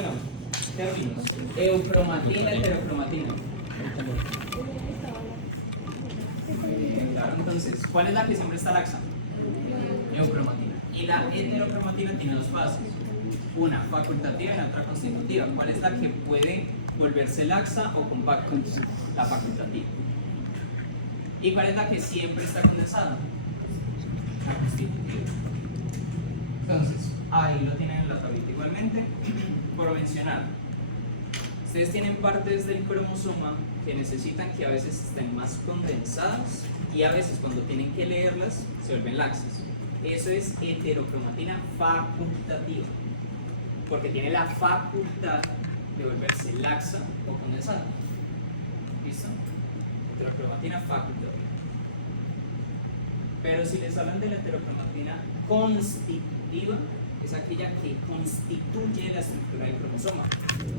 bueno, ¿qué vimos? Eucromatina, heterocromatina. Claro, entonces, ¿cuál es la que siempre está laxa? Eucromatina. Y la heterocromatina tiene dos fases. Una facultativa y la otra constitutiva. ¿Cuál es la que puede volverse laxa o compacta? La facultativa. ¿Y cuál es la que siempre está condensada? La constitutiva. Entonces, ahí lo tienen en la tablita igualmente. Por mencionar, ustedes tienen partes del cromosoma que necesitan que a veces estén más condensadas y a veces cuando tienen que leerlas se vuelven laxas. Eso es heterocromatina facultativa, porque tiene la facultad de volverse laxa o condensada. ¿Listo? Heterocromatina facultativa. Pero si les hablan de la heterocromatina constitutiva, es aquella que constituye la estructura del cromosoma.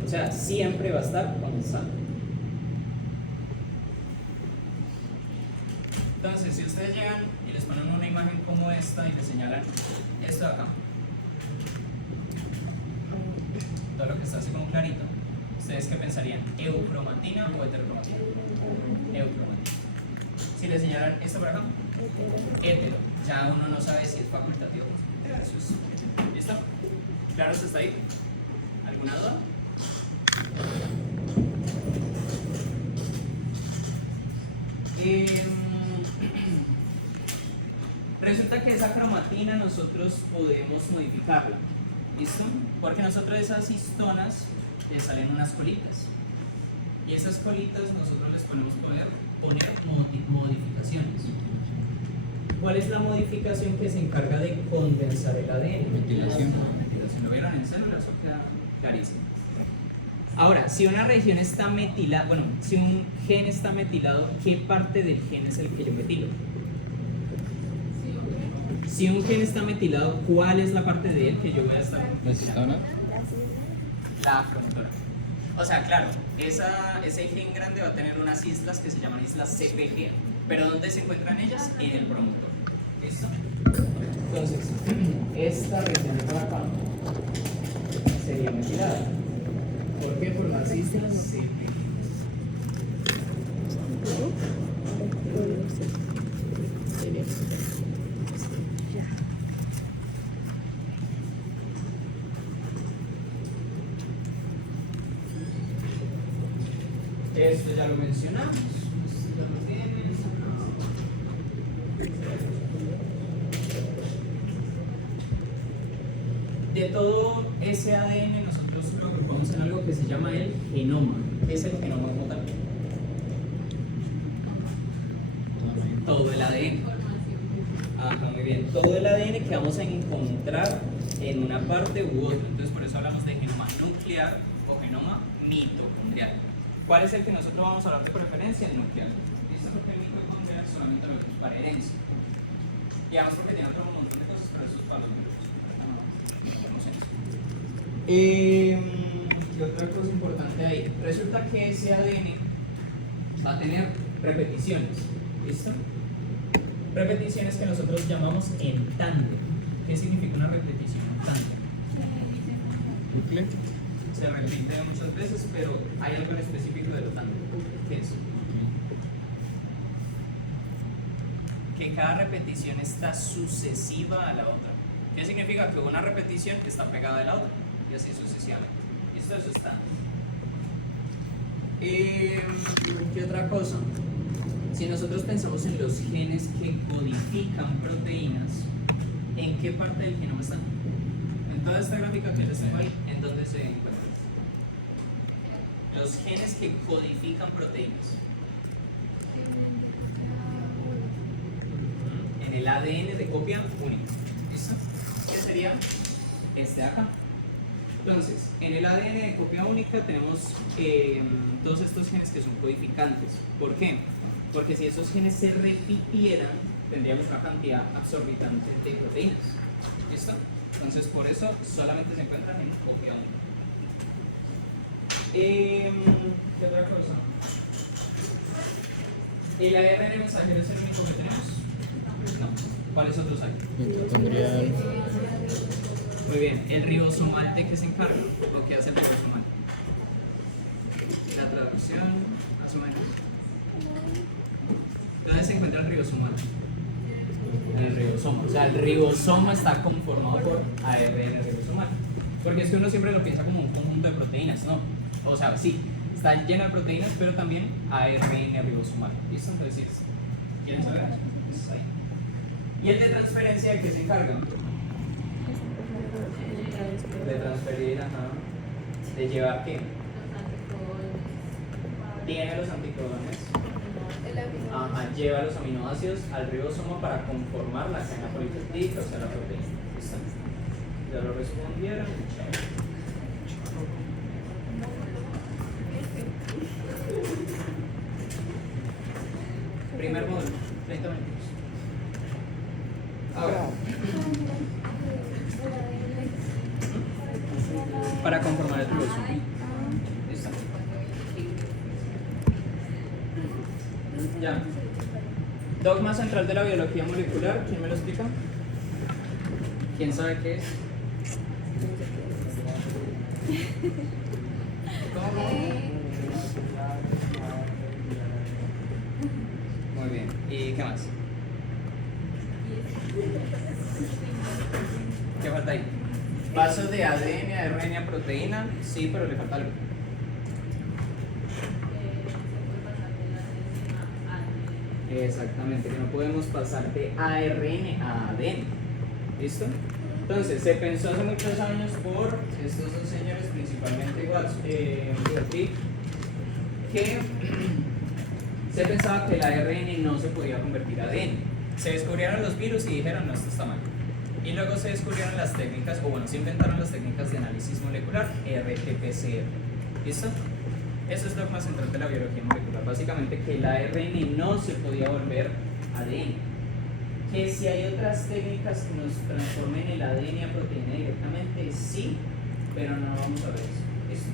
O sea, siempre va a estar condensada. Entonces, si ustedes llegan y les ponen una imagen como esta y les señalan esto de acá, todo lo que está así como clarito, ¿ustedes qué pensarían? ¿Eucromatina o heterocromatina? Eucromatina. Si les señalan esto por acá, hetero. Ya uno no sabe si es facultativo o constitutivo. Eso es. ¿Listo? ¿Claro se está ahí? ¿Alguna duda? Resulta que esa cromatina nosotros podemos modificarla. ¿Listo? Porque nosotros esas histonas les salen unas colitas. Y esas colitas nosotros les podemos poner modificaciones. ¿Cuál es la modificación que se encarga de condensar el ADN? Metilación. ¿Lo vieron en células? Eso queda clarísimo. Ahora, si una región está metilada, bueno, si un gen está metilado, ¿qué parte del gen es el que yo metilo? Si un gen está metilado, ¿cuál es la parte de él que yo voy a estar ¿La La frontora. O sea, claro, ese gen grande va a tener unas islas que se llaman islas CPG. ¿Pero dónde se encuentran ellas? En el promotor. ¿Listo? Entonces, esta región de por acá sería metilada. ¿Por qué? Por las islas CPG. Esto ya lo mencionamos. Esto ya lo tienen. De todo ese ADN nosotros lo agrupamos en algo que se llama el genoma. ¿Qué es el genoma como tal? Todo el ADN. Ajá, muy bien. Todo el ADN que vamos a encontrar en una parte u otra. Entonces por eso hablamos de genoma nuclear o genoma mitocondrial. ¿Cuál es el que nosotros vamos a hablar de preferencia? El nuclear. ¿Listo? Porque el mitocondrial solamente lo vemos para herencia. Y además porque tiene otro montón de cosas, pero eso es para los virus. ¿Qué otra cosa importante ahí? Resulta que ese ADN va a tener repeticiones. ¿Listo? Repeticiones que nosotros llamamos en tándem. ¿Qué significa una repetición en tándem? ¿Bucle? Se repite muchas veces, pero hay algo en específico de lo tándem. ¿Qué es? Que cada repetición está sucesiva a la otra. ¿Qué significa? Que una repetición está pegada a la otra y así sucesivamente. Listo, eso está. ¿Qué otra cosa? Si nosotros pensamos en los genes que codifican proteínas, ¿en qué parte del genoma están? En toda esta gráfica que les tengo ahí, ¿en dónde se encuentran? Los genes que codifican proteínas. En el ADN de copia única. ¿Listo? ¿Qué sería este de acá? Entonces, en el ADN de copia única tenemos todos estos genes que son codificantes. ¿Por qué? Porque si esos genes se repitieran, tendríamos una cantidad absorbitante de proteínas. ¿Listo? Entonces, por eso solamente se encuentran en copia única. ¿Qué otra cosa? ¿El ARN mensajero es el único que tenemos? No. ¿Cuáles otros hay? Mitocondrial. Muy bien. ¿El ribosomal de qué se encarga? ¿O qué hace el ribosomal? encuentra el ribosoma? En el ribosoma. O sea, el ribosoma está conformado por ARN ribosomal. Porque es que uno siempre lo piensa como un conjunto de proteínas, ¿no? O sea, sí, está lleno de proteínas, pero también ARN ribosomal. ¿Listo? Entonces, sí, ¿quieren saber? Pues ahí. ¿Y el de transferencia de qué se encarga? De transferir, ajá. ¿De llevar qué? Tiene los anticodones. Ajá, lleva los aminoácidos al ribosoma para conformar la cadena polipeptídica, o sea, la proteína. ¿Listo? Ya lo respondieron. Primer módulo, 30 minutos. Ahora, para conformar el ribosoma. ¿Listo? Ya. Dogma central de la biología molecular, ¿quién me lo explica? ¿Quién sabe qué es? ¿Cómo? Muy bien. ¿Y qué más? ¿Qué falta ahí? Pasos de ADN, ARN a proteína, sí, pero le falta algo. Exactamente, que no podemos pasar de ARN a ADN. ¿Listo? Entonces, se pensó hace muchos años por estos dos señores, principalmente Crick, que se pensaba que el ARN no se podía convertir a ADN. Se descubrieron los virus y dijeron, no, esto está mal. Y luego se descubrieron las técnicas, o bueno, se inventaron las técnicas de análisis molecular, RT-PCR. ¿Listo? Eso es dogma central de la biología molecular. Básicamente que el ARN no se podía volver ADN. Que si hay otras técnicas que nos transformen el ADN a proteína directamente, sí, pero no vamos a ver eso. ¿Listo?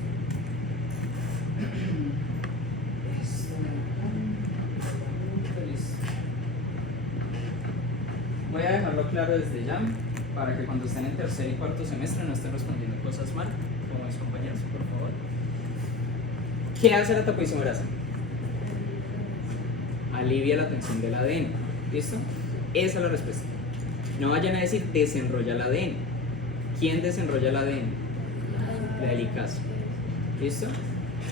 Voy a dejarlo claro desde ya, para que cuando estén en tercer y cuarto semestre no estén respondiendo cosas mal, como mis compañeros, por favor. ¿Qué hace la topoisomerasa? Alivia la tensión del ADN. ¿Listo? Esa es la respuesta. No vayan a decir desenrolla el ADN. ¿Quién desenrolla el ADN? La helicasa. ¿Listo?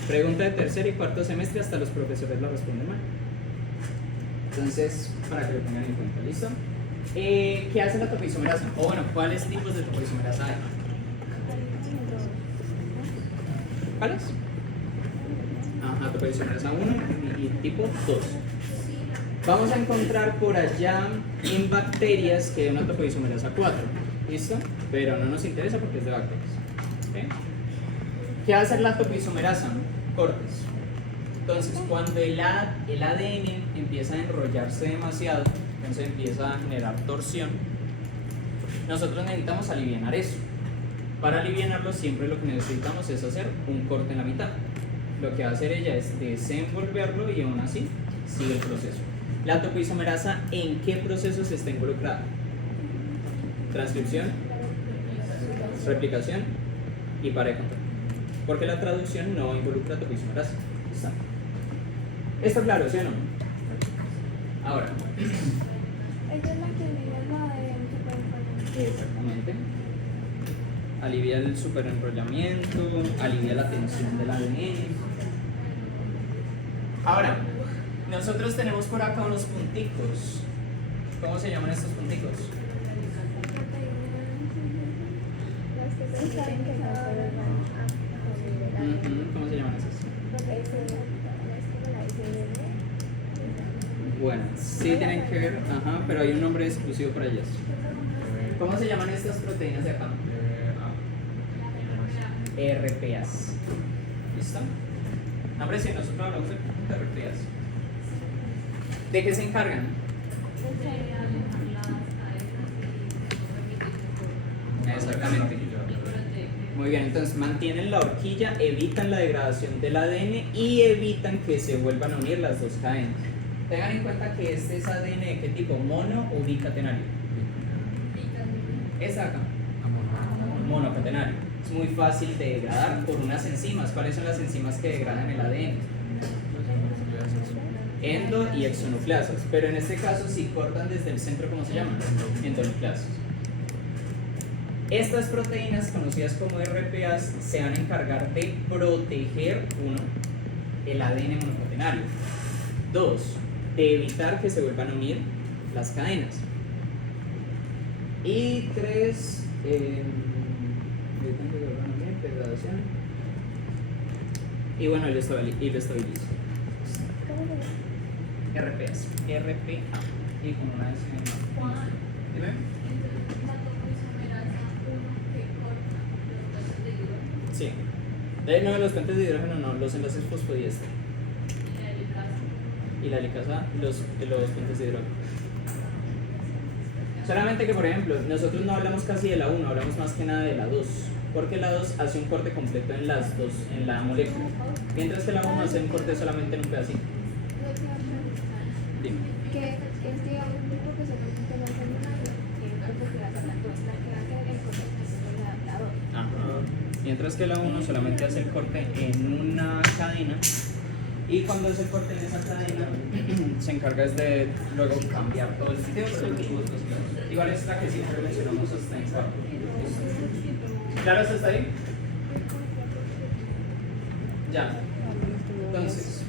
Pregunta de tercer y cuarto semestre, hasta los profesores la responden mal. Entonces, para que lo tengan en cuenta. ¿Listo? ¿Qué hace la topoisomerasa? O bueno, ¿cuáles tipos de topoisomerasa hay? ¿Cuáles? Ajá, topoisomerasa 1 y tipo 2. Vamos a encontrar por allá en bacterias que hay una topoisomerasa 4. ¿Listo? Pero no nos interesa porque es de bacterias. ¿Okay? ¿Qué va a hacer la topoisomerasa? Cortes. Entonces, cuando el ADN empieza a enrollarse demasiado, entonces empieza a generar torsión, nosotros necesitamos aliviar eso. Para aliviarlo siempre lo que necesitamos es hacer un corte en la mitad. Lo que va a hacer ella es desenvolverlo y aún así sigue el proceso. La topoisomerasa, ¿en qué procesos está involucrada? Transcripción, replicación y para de contar. Porque la traducción no involucra topoisomerasa. ¿Está? ¿Está claro, sí o no? Ahora. Ella es la que alivia la de Exactamente. Alivia el superenrollamiento, alivia la tensión del ADN. Ahora, nosotros tenemos por acá unos punticos. ¿Cómo se llaman estos punticos? ¿Cómo se llaman esos? Bueno, sí tienen que ver, ajá, pero hay un nombre exclusivo para ellas. ¿Cómo se llaman estas proteínas de acá? RPAs. ¿Listo? Hombre, si nosotros hablamos de RPAs. ¿De qué se encargan? Exactamente. Muy bien, entonces mantienen la horquilla, evitan la degradación del ADN y evitan que se vuelvan a unir las dos cadenas. Tengan en cuenta que este es ADN de qué tipo, mono o bicatenario. Es acá. Monocatenario. es muy fácil de degradar por unas enzimas. ¿Cuáles son las enzimas que degradan el ADN? Endo y exonucleasas, pero en este caso si cortan desde el centro, ¿cómo se llaman? Endonucleasas. Estas proteínas conocidas como RPAs se van a encargar de proteger, uno, el ADN monocatenario, dos, de evitar que se vuelvan a unir las cadenas, y tres, degradación, y bueno, y lo estabiliza. RPAs, RPA, y como una vez ¿dime? Sí. No, los puentes de hidrógeno no, los enlaces fosfodiéster. Y la helicasa, los puentes de hidrógeno. Solamente que, por ejemplo, nosotros no hablamos casi de la 1, hablamos más que nada de la 2. Porque la 2 hace un corte completo en las dos, en la molécula. Mientras que la 1 hace un corte solamente en un pedacito. Dime. Que es, digamos, un tipo que se presenta en la seminario, que es porque la que hace el corte de la 2. Ajá. Mientras que la 1 solamente hace el corte en una cadena. Y cuando hace el corte en esa cadena, se encarga es de luego cambiar todo el sitio. Igual es la que siempre mencionamos hasta en 4. ¿Claro hasta ahí? Ya. Entonces,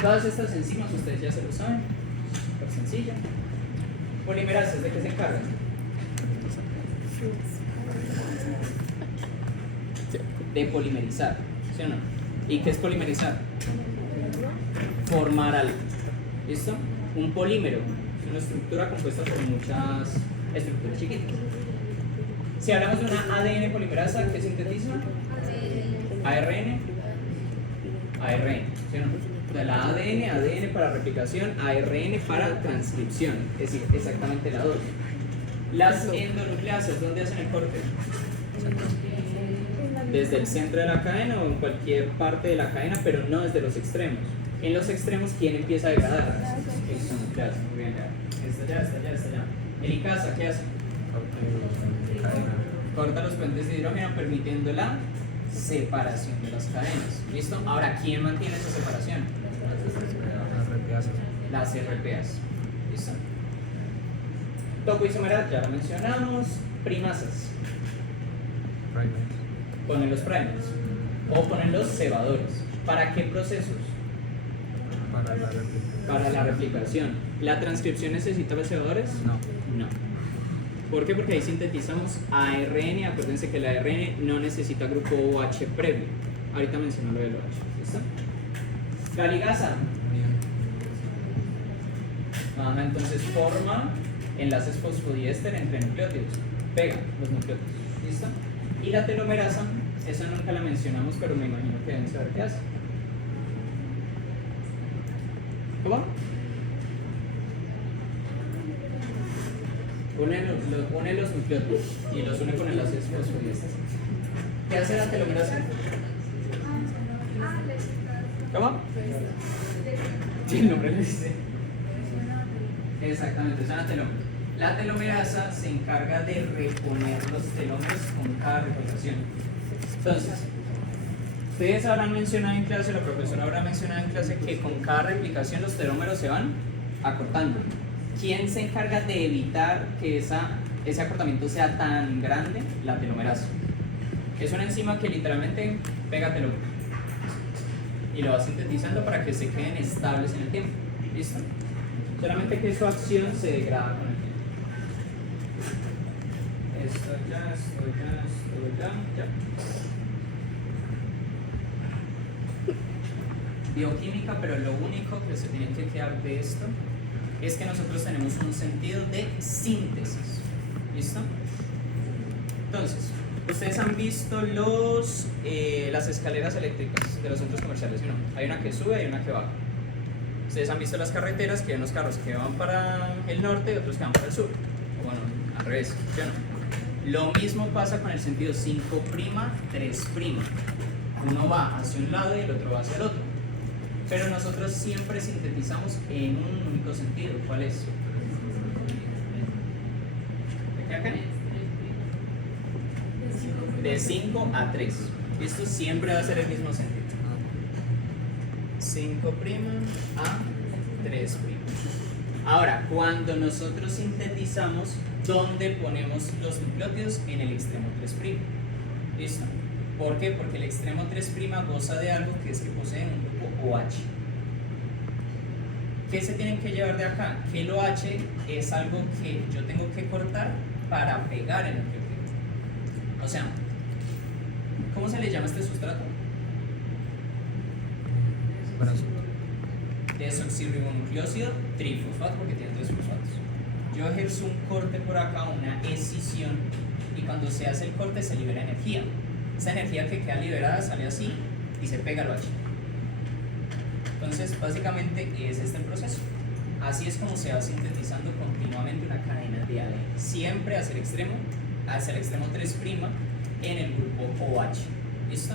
todas estas enzimas ustedes ya se lo saben. Súper sencilla. Polimerasas, ¿de qué se encargan? De polimerizar, ¿sí o no? ¿Y qué es polimerizar? Formar algo. ¿Listo? Un polímero es una estructura compuesta por muchas estructuras chiquitas. Si hablamos de una ADN polimerasa, ¿qué sintetiza? ARN, ARN, ¿sí o no? O sea, la ADN para replicación, ARN para transcripción, es decir, exactamente la 2. Las endonucleasas, ¿dónde hacen el corte? Desde el centro de la cadena o en cualquier parte de la cadena, pero no desde los extremos. En los extremos, ¿quién empieza a degradar? Exonucleasas, muy bien, ya. Está allá. Helicasa, ¿qué hace? Corta los puentes de hidrógeno permitiendo la separación de las cadenas. ¿Listo? Ahora, ¿quién mantiene esa separación? Las RPAs. ¿Listo? Tocoisomerasa, ya lo mencionamos. Primasas. Ponen los primers. O ponen los cebadores. ¿Para qué procesos? Para la replicación. ¿La transcripción necesita los cebadores? No. ¿Por qué? Porque ahí sintetizamos ARN. Acuérdense que el ARN no necesita grupo OH previo. Ahorita menciono lo del OH. ¿Listo? La ligasa. Entonces forma enlaces fosfodiéster entre nucleótidos. Pega los nucleótidos. ¿Listo? Y la telomerasa, eso nunca la mencionamos, pero me imagino que deben saber qué hace. ¿Cómo? Une los nucleótidos y los une con enlaces fosfodiéster. ¿Qué hace la telomerasa? ¿Cómo? Sí, el nombre lo dice. Exactamente, es una telómera. La telomerasa se encarga de reponer los telómeros con cada replicación. Entonces, ustedes habrán mencionado en clase, la profesora habrá mencionado en clase que con cada replicación los telómeros se van acortando. ¿Quién se encarga de evitar que ese acortamiento sea tan grande? La telomerasa. Es una enzima que literalmente pega telómero y lo va sintetizando para que se queden estables en el tiempo. ¿Listo? Solamente que su acción se degrada con el tiempo. Esto ya. Bioquímica, pero lo único que se tiene que quedar de esto es que nosotros tenemos un sentido de síntesis. ¿Listo? Entonces, ustedes han visto las escaleras eléctricas de los centros comerciales, ¿no? Hay una que sube y una que baja. Ustedes han visto las carreteras, que hay unos carros que van para el norte y otros que van para el sur. O bueno, al revés, ¿sí o no? Lo mismo pasa con el sentido 5', 3'. Uno va hacia un lado y el otro va hacia el otro. Pero nosotros siempre sintetizamos en un único sentido. ¿Cuál es? ¿De qué acá? De 5 a 3. Esto siempre va a ser el mismo sentido. 5' a 3'. Ahora, cuando nosotros sintetizamos, ¿dónde ponemos los nucleótidos? En el extremo 3'. ¿Listo? ¿Por qué? Porque el extremo 3' goza de algo que es que posee un grupo OH. ¿Qué se tienen que llevar de acá? Que el OH es algo que yo tengo que cortar para pegar el nucleótido. O sea, ¿cómo se le llama este sustrato? Desoxirribonucleósido trifosfato, porque tiene 3 fosfatos. Yo ejerzo un corte por acá, una escisión, y cuando se hace el corte se libera energía. Esa energía que queda liberada sale así y se pega al OH. Entonces, básicamente es este el proceso. Así es como se va sintetizando continuamente una cadena de ADN. Siempre hacia el extremo 3' en el grupo OH. ¿Listo?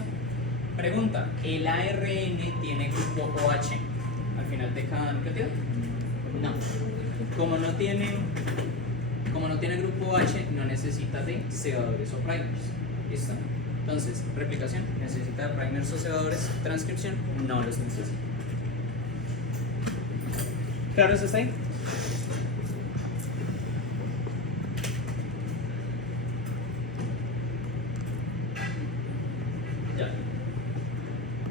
Pregunta, ¿el ARN tiene grupo OH al final de cada nucleótido? No. Como no tiene grupo OH, no necesita de cebadores o primers. ¿Listo? Entonces, replicación, necesita de primers o cebadores. Transcripción, no los necesita. ¿Claro eso está ahí? Ya.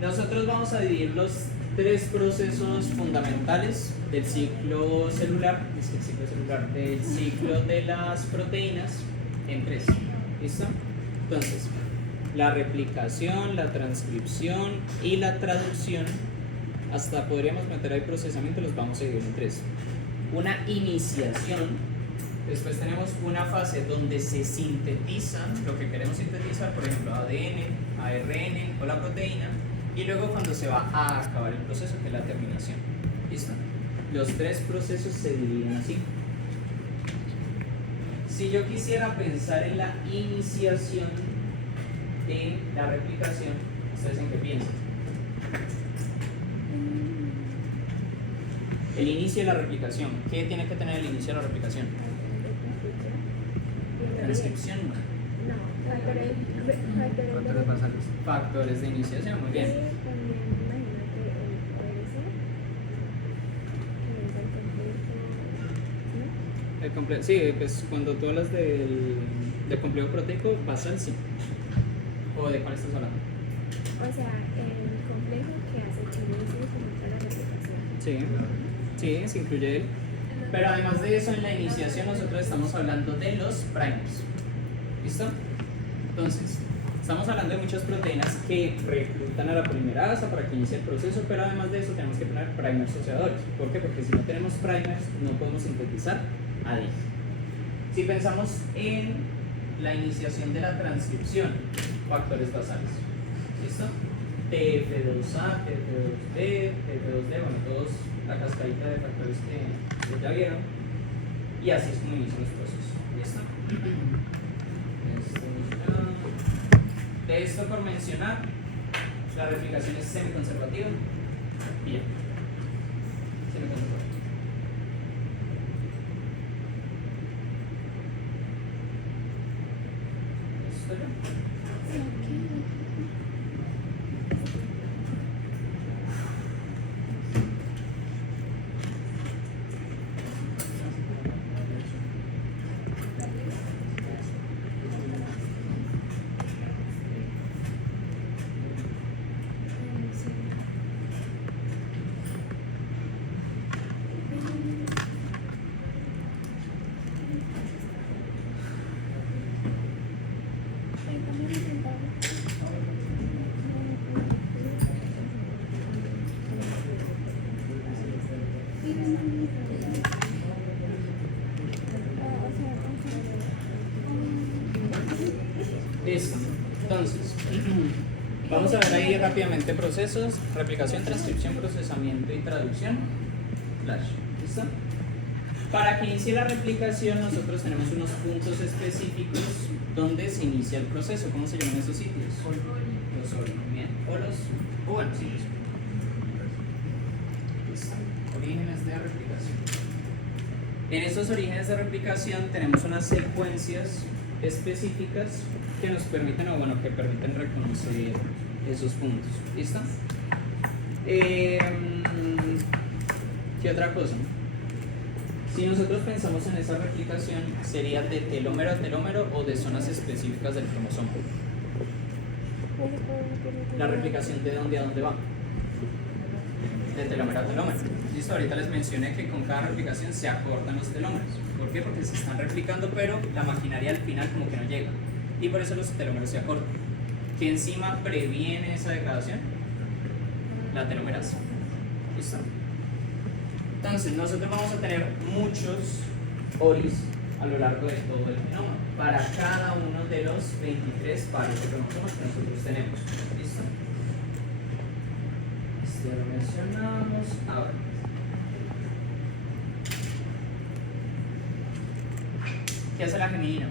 Nosotros vamos a dividir los 3 procesos fundamentales del ciclo celular, del ciclo de las proteínas en 3. ¿Listo? Entonces, la replicación, la transcripción y la traducción, hasta podríamos meter ahí procesamiento, los vamos a dividir en 3. Una iniciación, después tenemos una fase donde se sintetiza lo que queremos sintetizar, por ejemplo ADN, ARN o la proteína, y luego cuando se va a acabar el proceso, que es la terminación. ¿Listo? Los 3 procesos se dividen así. Si yo quisiera pensar en la iniciación de la replicación, ¿ustedes en qué piensan? El inicio de la replicación. ¿Qué tiene que tener el inicio de la replicación? Transcripción. No, Factores basales. Factores de iniciación, muy bien. También imagínate el OS, que es el complejo, ¿no? Sí, pues cuando tú hablas del complejo proteico basal, sí. ¿O de cuál estás hablando? O sea, el complejo que hace el inicio y la replicación. Sí, se incluye él. Pero además de eso, en la iniciación nosotros estamos hablando de los primers. ¿Listo? Entonces, estamos hablando de muchas proteínas que reclutan a la polimerasa para que inicie el proceso, pero además de eso tenemos que poner primers asociadores. ¿Por qué? Porque si no tenemos primers, no podemos sintetizar ADN. Si pensamos en la iniciación de la transcripción, factores basales. ¿Listo? TF2A, TF2B, TF2D, bueno, todos la cascadita de factores que ya vieron. Y así es como inician los procesos. ¿Listo? De esto por mencionar, la replicación es semiconservativa. Bien. Semiconservativa. ¿Listo ya? Listo. Entonces, vamos a ver ahí rápidamente procesos: replicación, transcripción, procesamiento y traducción. Flash. ¿Listo? Para que inicie la replicación, nosotros tenemos unos puntos específicos donde se inicia el proceso. ¿Cómo se llaman esos sitios? Los orígenes. Bueno, sí, los Listo. Orígenes de replicación. En estos orígenes de replicación tenemos unas secuencias específicas que nos permiten, o bueno, que permiten reconocer esos puntos. ¿Listo? ¿Qué otra cosa? Si nosotros pensamos en esa replicación, sería de telómero a telómero o de zonas específicas del cromosoma. La replicación de dónde a dónde va. De telómero a telómero. Listo, ahorita les mencioné que con cada replicación se acortan los telómeros. ¿Por qué? Porque se están replicando, pero la maquinaria al final como que no llega. Y por eso los telómeros se acortan. ¿Qué enzima previene esa degradación? La telomerasa. ¿Listo? Entonces, nosotros vamos a tener muchos oris a lo largo de todo el genoma para cada uno de los 23 pares de cromosomas que nosotros tenemos. ¿Listo? Ya lo mencionamos. Ahora, ¿qué hace la geminina?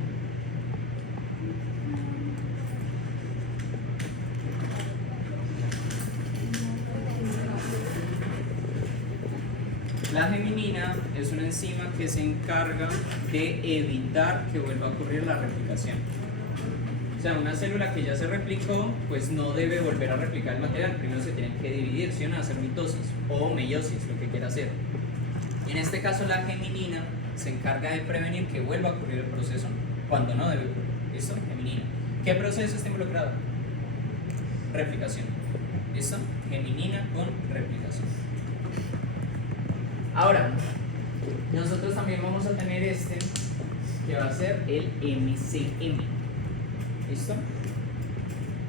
La geminina es una enzima que se encarga de evitar que vuelva a ocurrir la replicación. O sea, una célula que ya se replicó, pues no debe volver a replicar el material. Primero se tiene que dividir, ¿sí o no? Hacer mitosis o meiosis, lo que quiera hacer. En este caso, la geminina se encarga de prevenir que vuelva a ocurrir el proceso cuando no debe ocurrir. ¿Listo? Geminina. ¿Qué proceso está involucrado? Replicación. ¿Listo? Geminina con replicación. Ahora, nosotros también vamos a tener este, que va a ser el MCM. ¿Listo?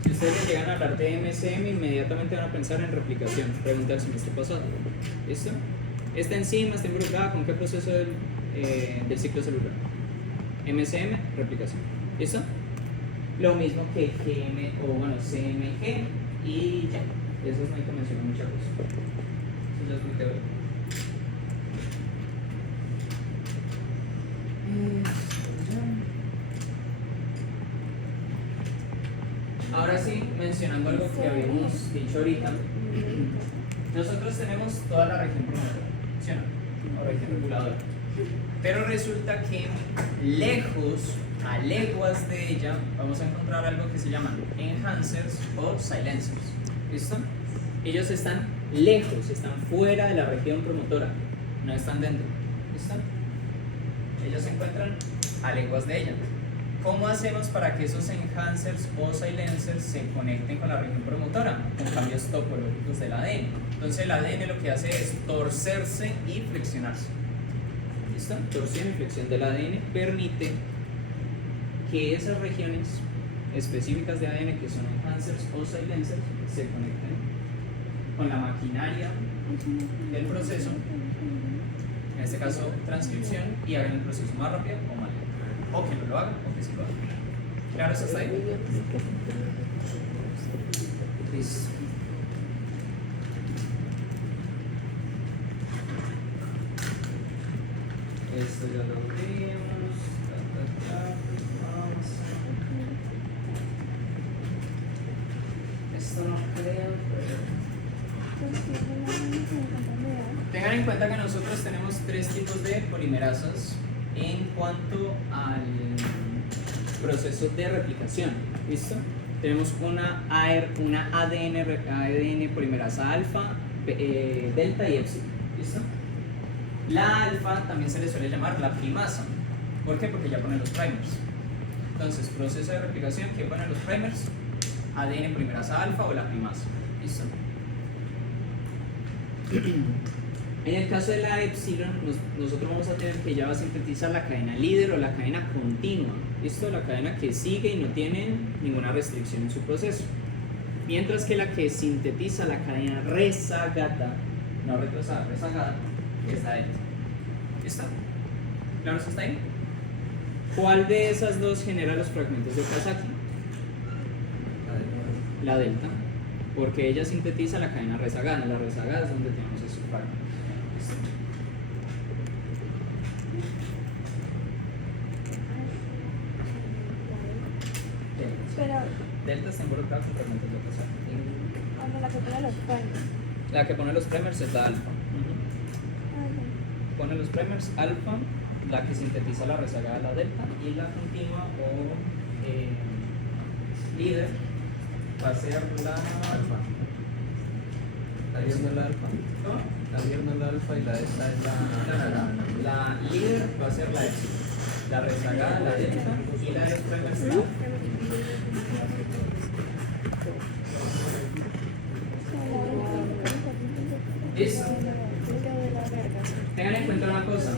Si ustedes le llegan a hablar de MCM, inmediatamente van a pensar en replicación. Pregunta del semestre pasado. ¿Listo? Esta enzima está involucrada con qué proceso del ciclo celular. MCM, replicación. ¿Listo? Lo mismo que GM o bueno, CMG y ya. Eso no hay que mencionar muchas cosas. Eso ya es muy teórico. Ahora sí, mencionando algo que habíamos dicho ahorita, nosotros tenemos toda la región promotora, ¿sí o no? O región reguladora. Pero resulta que lejos, a leguas de ella, vamos a encontrar algo que se llaman enhancers o silencers. ¿Listo? Ellos están lejos, están fuera de la región promotora, no están dentro. ¿Listo? Ellos se encuentran a leguas de ella. ¿Cómo hacemos para que esos enhancers o silencers se conecten con la región promotora? Con cambios topológicos del ADN. Entonces el ADN lo que hace es torcerse y flexionarse. ¿Listo? Torsión y flexión del ADN permite que esas regiones específicas de ADN que son enhancers o silencers se conecten con la maquinaria del proceso, en este caso transcripción, y hagan el proceso más rápido o más lento. O que no lo hagan o que sí lo hagan. ¿Claro eso hasta ahí? Listo. Esto ya lo vimos. Vamos. Esto no creo, tengan en cuenta que nosotros tenemos tres tipos de polimerasas en cuanto al proceso de replicación. ¿Listo? Tenemos una ADN polimerasa alfa, delta y epsilon. ¿Listo? La alfa también se le suele llamar la primasa. ¿Por qué? Porque ya pone los primers. Entonces, proceso de replicación, ¿qué pone los primers? ADN polimerasa alfa o la primasa. ¿Listo? En el caso de la epsilon, nosotros vamos a tener que ya va a sintetizar la cadena líder o la cadena continua. ¿Listo? La cadena que sigue y no tiene ninguna restricción en su proceso. Mientras que la que sintetiza la cadena rezagada, no retrasada, rezagada, es la delta. ¿Listo? ¿Claro eso está ahí? ¿Cuál de esas dos genera los fragmentos de Okazaki? La delta. Porque ella sintetiza la cadena rezagada. En la rezagada es donde tenemos esos fragmentos. Pero, Delta está involucrada con fragmentos de Okazaki. cuando la que pone los primers. La que pone los primers es la alfa. Pone los primers alfa, la que sintetiza la rezagada, la delta, y la continua o líder va a ser la Alfa. La líder no es la alfa. ¿no? La líder no es la alfa y la delta es la. La líder va a ser la epsilon, la rezagada, la delta, y la delta es la ¿listo? Tengan en cuenta una cosa,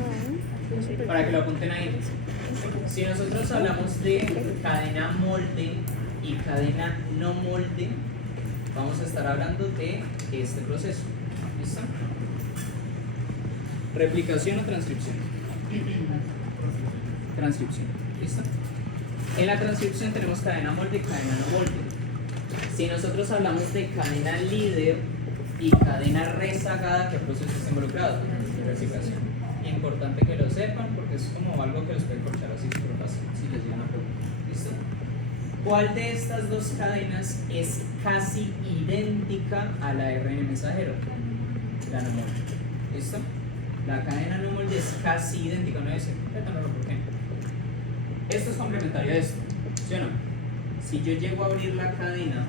para que lo apunten ahí. Si nosotros hablamos de cadena molde y cadena no molde, vamos a estar hablando de este proceso. ¿Listo? Replicación o transcripción. Transcripción. ¿Listo? En la transcripción tenemos cadena molde y cadena no molde. Si nosotros hablamos de cadena líder y cadena rezagada, ¿qué proceso está involucrado? Replicación. Importante que lo sepan porque es como algo que los puede corchar así súper fácil si les llegan a preguntar. ¿Listo? ¿Cuál de estas dos cadenas es casi idéntica a la RN mensajero? La no molde. ¿Listo? La cadena no molde es casi idéntica, no es completamente por qué. Esto es complementario a esto, ¿sí o no? Si yo llego a abrir la cadena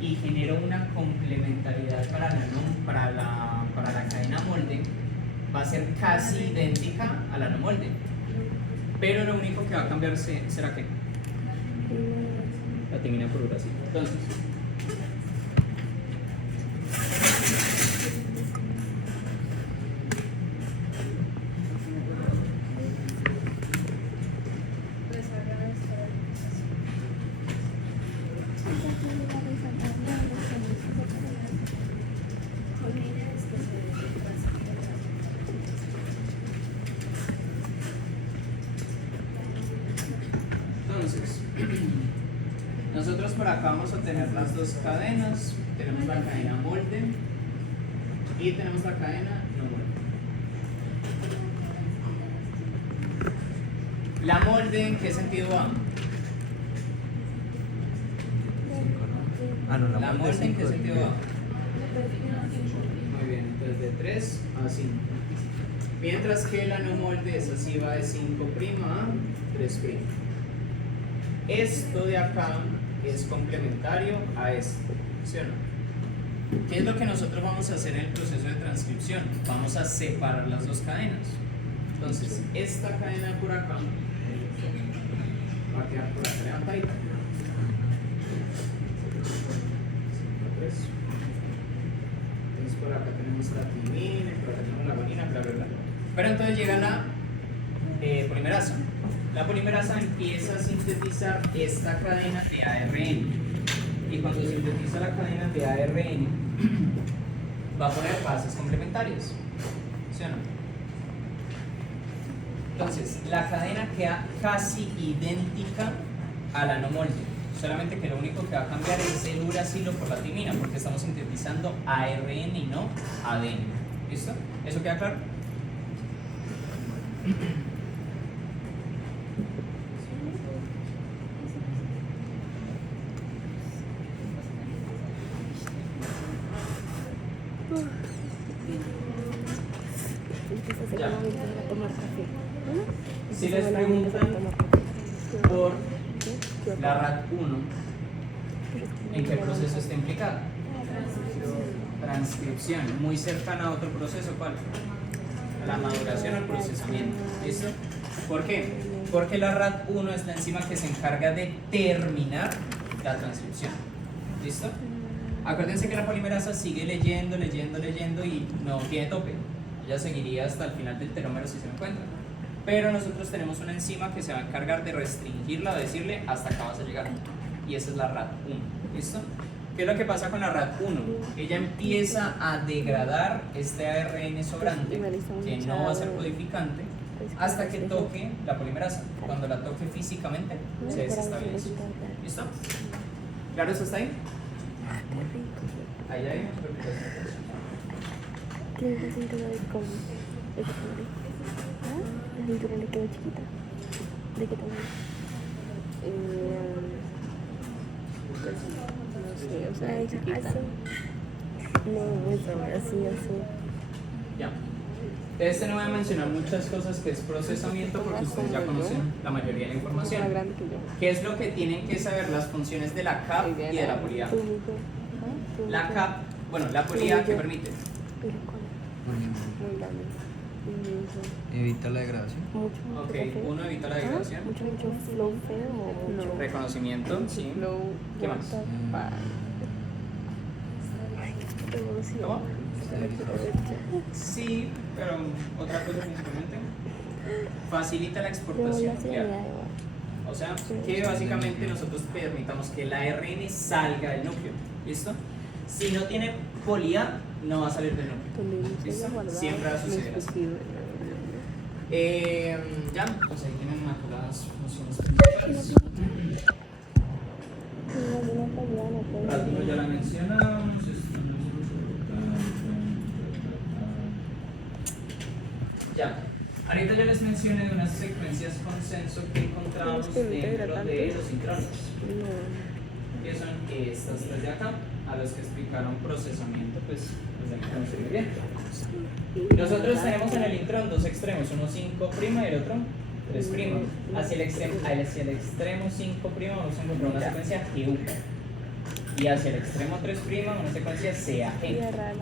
y genero una complementariedad para la cadena molde, va a ser casi idéntica a la no molde. Pero lo único que va a cambiar será que la timina por uracilo. Entonces, nosotros por acá vamos a tener las dos cadenas. Tenemos la cadena molde y tenemos la cadena no molde. ¿La molde en qué sentido va? Ah, no, ¿La molde en qué 5 sentido va? Muy bien, entonces de 3 a 5. Mientras que la no molde es así, va de 5' a 3'. Esto de acá es complementario a esto, ¿sí o no? ¿Qué es lo que nosotros vamos a hacer en el proceso de transcripción? Vamos a separar las dos cadenas. Entonces, esta cadena por acá va a quedar por acá levantadita. Entonces por acá tenemos la timina, por acá tenemos la guanina, bla bla bla. Pero entonces llega la polimerasa. La polimerasa empieza a sintetizar esta cadena de ARN. Y cuando sintetiza la cadena de ARN, va a poner bases complementarias. ¿Sí o no? Entonces, la cadena queda casi idéntica a la no molde. Solamente que lo único que va a cambiar es el uracilo por la timina, porque estamos sintetizando ARN y no ADN. ¿Listo? ¿Eso queda claro? Ya. Si les preguntan por la RAT1, ¿en qué proceso está implicada? Transcripción, muy cercana a otro proceso, ¿cuál? La maduración o el procesamiento. ¿Listo? ¿Por qué? Porque la RAT1 es la enzima que se encarga de terminar la transcripción. ¿Listo? Acuérdense que la polimerasa sigue leyendo y no tiene tope. Ella seguiría hasta el final del telómero si se encuentra. Pero nosotros tenemos una enzima que se va a encargar de restringirla, de decirle hasta acá vas a llegar. Y esa es la RAT1. ¿Listo? ¿Qué es lo que pasa con la RAT1? Ella empieza a degradar este ARN sobrante, que no va a ser codificante, hasta que toque la polimerasa. Cuando la toque físicamente, se desestabiliza. ¿Listo? ¿Claro eso está ahí? Ahí hay. Tiene una cintura de cómo. ¿De qué tamaño? ¿Ah? La cintura le quedó chiquita. ¿De qué tamaño? Pues, no sé, o sea, chiquita. No, eso, así. Ya. De este no voy a mencionar muchas cosas que es procesamiento porque ustedes ya conocen la mayoría de la Más información. grande que yo. ¿Qué es lo que tienen que saber? Las funciones de la CAP y de la polía. Tú, ¿ah? Tú, La tú. CAP, bueno, la polía que permite. Pero ¿cuál? Muy grande. Inmenso. Evita la degradación. Mucho. Ok, feo. uno evita la ¿Ah? degradación. Mucho flow feo o mucho. Reconocimiento, sí. Flow. ¿Qué más? what the fuck. Ay, revolución. ¿Cómo? Revolución. Sí, pero otra cosa principalmente. Facilita la exportación Revolución, nuclear. ya, O sea, que básicamente nosotros permitamos que el ARN salga del núcleo. ¿Listo? Si no tiene polía, no va a salir del núcleo. ¿Listo? Siempre va a suceder así. Ya, pues ahí tienen maculadas funciones principales. Algunos ya la mencionamos. Ya. Ahorita yo les mencioné de unas secuencias consenso que encontramos dentro de los intrones. Que son estas tres de acá, a los que explicaron procesamiento, pues ahí conocen muy bien. Nosotros tenemos en el intrón dos extremos, uno 5' y el otro 3'. Hacia el extremo 5' vamos a encontrar una secuencia GU. Y hacia el extremo 3' una secuencia CAG.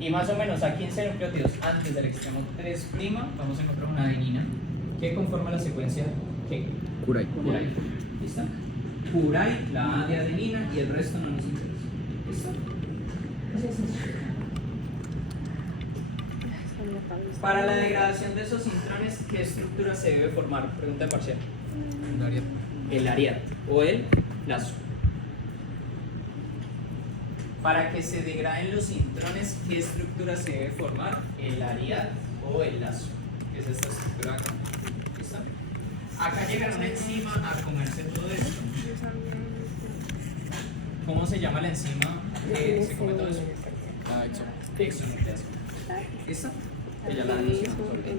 Y más o menos a 15 nucleótidos antes del extremo 3' vamos a encontrar una adenina que conforma la secuencia G. Curay. Curay. ¿Listo? Curay, la A de adenina y el resto no nos interesa. ¿Listo? Para la degradación de esos intrones, ¿qué estructura se debe formar? Pregunta parcial. El ariat o el lazo. Para que se degraden los intrones, ¿qué estructura se debe formar? El ariat o el lazo, que es esta estructura acá. ¿Listo? Acá llega una enzima a comerse todo esto. ¿Cómo se llama la enzima que se come todo eso? Exonucleasa. ¿Listo? Que ya la mencionamos ahorita.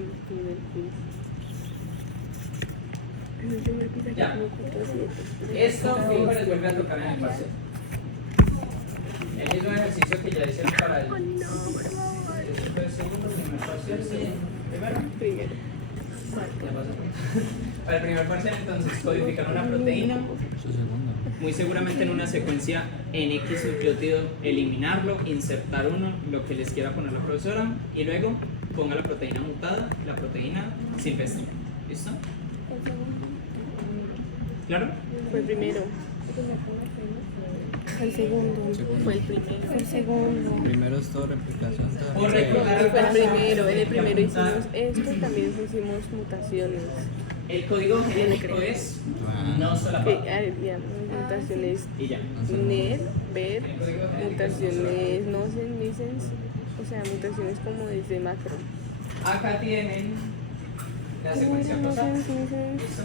Ya. Esto fijo les vuelve a tocar en el parcial. El mismo ejercicio que ya hice para el segundo, primer parcial, sí. Primero. Ya pasó. Para el primer parcial, entonces, codificar una proteína, muy seguramente en una secuencia en X nucleótido, eliminarlo, insertar uno, lo que les quiera poner la profesora, y luego ponga la proteína mutada, la proteína silvestre. ¿Listo? ¿Claro? Fue el primero. El segundo. Fue el primero. Fue el segundo. Primero es todo replicación. Por recordar Fue el primero. En el primero apuntar. hicimos esto y también hicimos mutaciones. El código genético es no solapado. Mutaciones Y ya. NER, BER, mutaciones no senescence, o sea, mutaciones como desde macro. Acá tienen la secuencia COSAC. ¿Listo?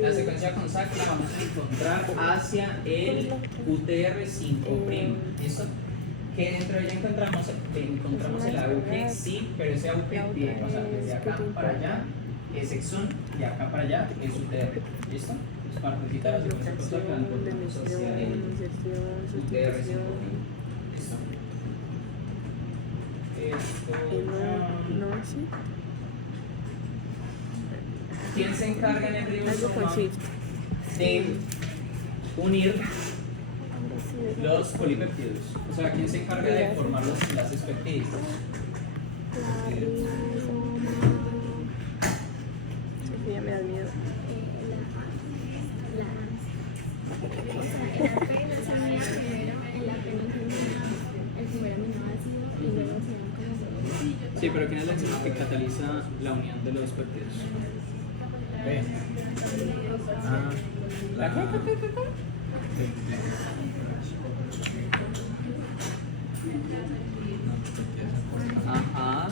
La secuencia con SAC la vamos a encontrar hacia el UTR5'. ¿Listo? Que dentro de ella encontramos el AUG, sí, pero ese AUG tiene, o sea, desde acá para allá es exón y acá para allá es UTR. ¿Listo? Pues partecita de la secuencia COSAC la encontramos hacia el UTR5'. ¿Listo? No, sí. ¿Quién se encarga en el Algo con ribosoma shift. de unir los polipeptidos? O sea, ¿quién se encarga de formar los enlaces peptídicos? Sofía me da miedo. Sí, pero ¿quién es la enzima que cataliza la unión de los péptidos? La Ajá,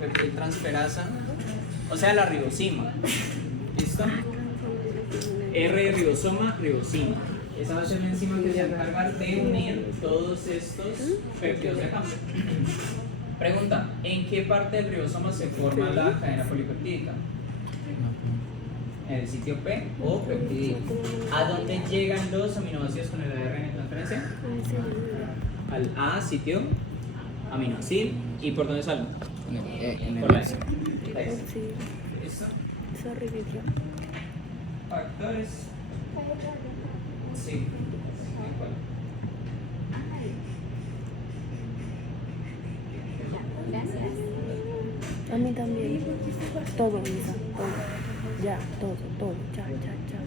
peptidtransferasa, o sea, la ribosima. ¿Listo? R de ribosoma, ribosima. Esa va a ser la enzima que se va a encargar de unir todos estos péptidos de acá. Pregunta, ¿en qué parte del ribosoma se forma la cadena polipeptídica? En el sitio P o peptídico. ¿A dónde llegan los aminoácidos con el ARN de transferencia? Al A, sitio aminoácido. ¿Y por dónde sale? En Por la el S. Sí. ¿Listo? Sorry, Vitro. Factores. Sí. ¿Cuál? Gracias. A mí también. Todo, Lisa, todo. Ya, todo. Ya.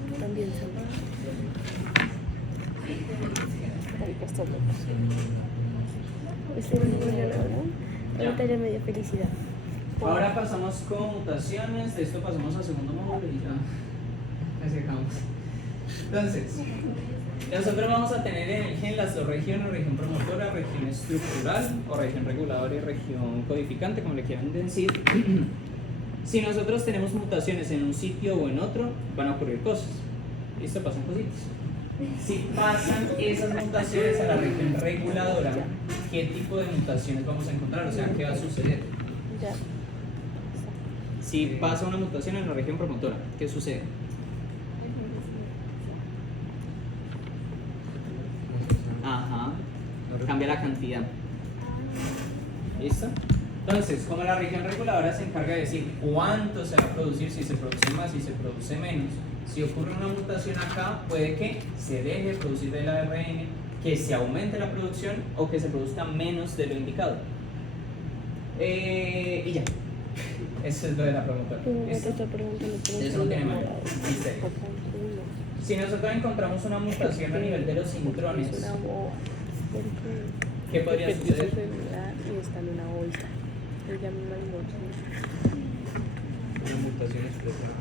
Tú también, Sandra. Ay, que estoy loca. Este es mi día, ¿no? Ahorita ya me dio felicidad. Ahora pasamos con mutaciones, de esto pasamos al segundo módulo y ya casi acabamos. Entonces, nosotros vamos a tener en el gen las dos regiones, región promotora, región estructural o región reguladora y región codificante, como le quieran decir. Si nosotros tenemos mutaciones en un sitio o en otro, van a ocurrir cosas. ¿Listo? Pasan cositas. Si pasan esas mutaciones a la región reguladora, ¿qué tipo de mutaciones vamos a encontrar? O sea, ¿qué va a suceder? Ya. Si pasa una mutación en la región promotora, ¿qué sucede? Ajá, cambia la cantidad. ¿Listo? Entonces, como la región reguladora se encarga de decir cuánto se va a producir, si se produce más, si se produce menos, si ocurre una mutación acá, puede que se deje de producir el ARN, que se aumente la producción o que se produzca menos de lo indicado. Y ya. Eso es lo de la promotora. Te estoy preguntando. Eso no tiene mayor misterio. Si nosotros encontramos una mutación a nivel de los intrones, Es una boa. ¿qué podría suceder? Y está en una bolsa. Ella misma Una mutación expresada.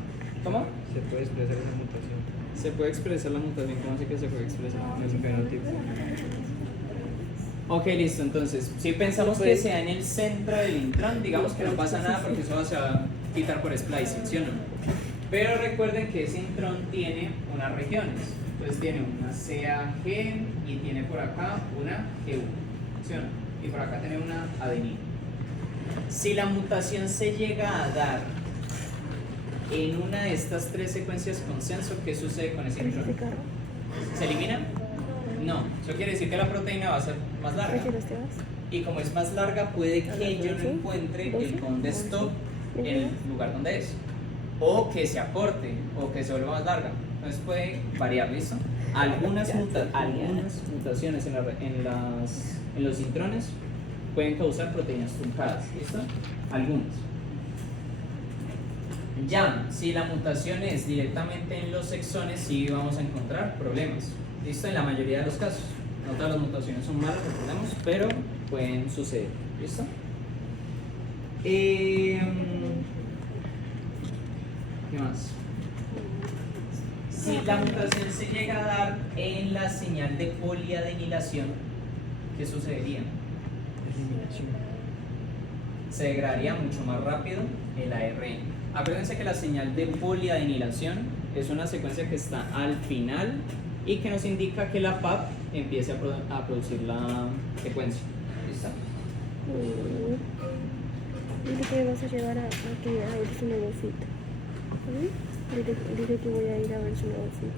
¿Cómo? Se puede expresar esa mutación. Se puede expresar la mutación. ¿Cómo así que se puede expresar? En su fenotipo. Ok, listo. Entonces, si pensamos que sea en el centro del intrón, digamos que no pasa nada porque eso se va a quitar por splicing, ¿sí o no? Pero recuerden que ese intrón tiene unas regiones. Entonces tiene una CAG y tiene por acá una GU, ¿sí o no? Y por acá tiene una adenina. Si la mutación se llega a dar en una de estas tres secuencias consenso, ¿qué sucede con ese intrón? ¿Se elimina? No, eso quiere decir que la proteína va a ser más larga. Y como es más larga, puede que yo no encuentre el bond stop en el lugar donde es. O que se acorte, o que se vuelva más larga. Entonces puede variar, ¿listo? Algunas mutaciones en los intrones pueden causar proteínas truncadas, ¿listo? Algunas. Ya, si la mutación es directamente en los exones, sí vamos a encontrar problemas. ¿Listo? En la mayoría de los casos. No todas las mutaciones son malas, recordemos, pero pueden suceder. ¿Listo? ¿Qué más? Si la mutación se llega a dar en la señal de poliadenilación, ¿qué sucedería? Se degradaría mucho más rápido el ARN. Acuérdense que la señal de poliadenilación es una secuencia que está al final y que nos indica que la PAP empiece a producir la secuencia. ¿Listo? Dile que vas a llevar a ver su negocito. Dile que voy a ir a ver su negocito.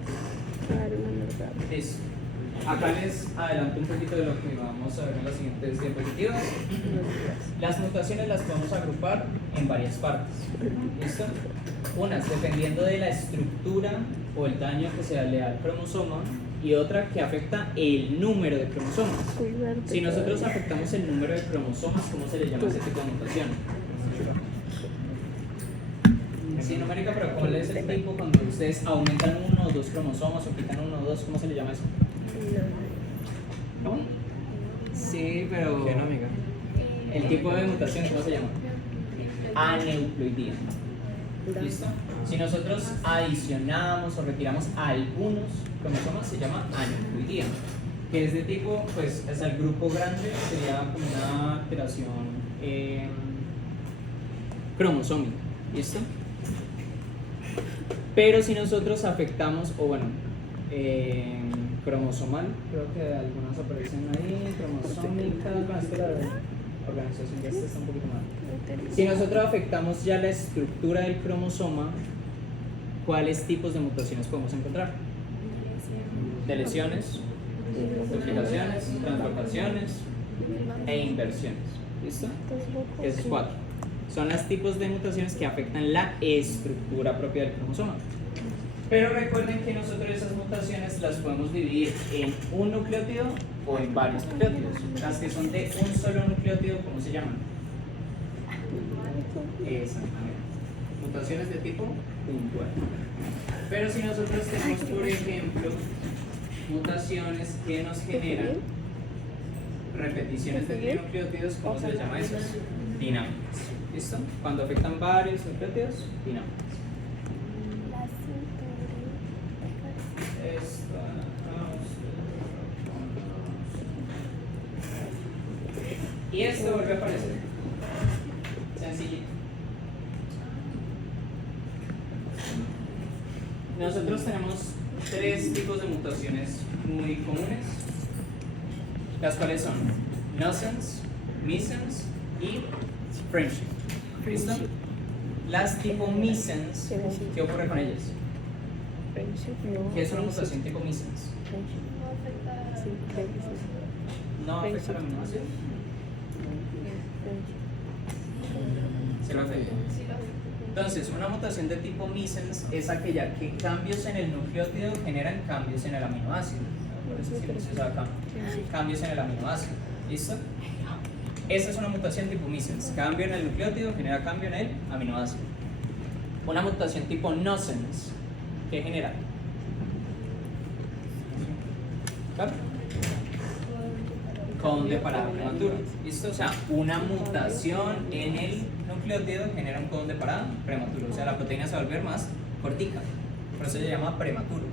A dar una mercado. Listo. Acá les adelanto un poquito de lo que vamos a ver en las siguientes diapositivas. Las mutaciones las podemos agrupar en varias partes. ¿Listo? Unas dependiendo de la estructura o el daño que se le da al cromosoma y otra que afecta el número de cromosomas. Si nosotros afectamos el número de cromosomas, ¿cómo se le llama ese tipo de mutación? Sí, numérica, pero ¿cuál es el tipo cuando ustedes aumentan uno o dos cromosomas o quitan uno o dos? ¿Cómo se le llama eso? ¿Cómo? Sí, pero... Genómica. ¿El tipo de mutación cómo se llama? Aneuploidía. ¿Listo? Si nosotros adicionamos o retiramos algunos cromosomas, se llama aneuploidía. Que es de tipo, pues, es el grupo grande, sería como una alteración cromosómica. ¿Listo? Pero si nosotros afectamos, o bueno, cromosomal, creo que algunas aparecen ahí, cromosómica, la organización ya está un poquito mal. Si nosotros afectamos ya la estructura del cromosoma, ¿cuáles tipos de mutaciones podemos encontrar? Deleciones, duplicaciones, translocaciones, e inversiones. ¿Listo? Esos 4. Son los tipos de mutaciones que afectan la estructura propia del cromosoma. Pero recuerden que nosotros esas mutaciones las podemos dividir en un nucleótido o en varios nucleótidos. Las que son de un solo nucleótido, ¿cómo se llaman? Exactamente. Mutaciones de tipo puntual. Pero si nosotros tenemos, por ejemplo, mutaciones que nos generan repeticiones de trinucleótidos, ¿cómo se les llama eso? Dinámicas. ¿Listo? Cuando afectan varios nucleótidos, dinámicas. Y esto vuelve a aparecer. Sencillito. Nosotros tenemos 3 tipos de mutaciones muy comunes, las cuales son nonsense, missense y friendship. ¿Listo? Las tipo missense, ¿qué ocurre con ellas? ¿Qué es una mutación tipo missense? No afecta. No afecta la aminoácido. ¿Se lo afecta? Sí, lo afecta. Entonces, una mutación de tipo missense es aquella que cambios en el nucleótido generan cambios en el aminoácido. Por eso siempre se usa acá. Cambios en el aminoácido. ¿Listo? Esa es una mutación tipo missense. Cambio en el nucleótido genera cambio en el aminoácido. Una mutación tipo nonsense, ¿qué genera? ¿Claro? Con de parado prematuro. ¿Listo? O sea, una mutación en el nucleótido genera un codón de parado prematuro. O sea, la proteína se va a volver más cortica. Por eso se llama prematuro.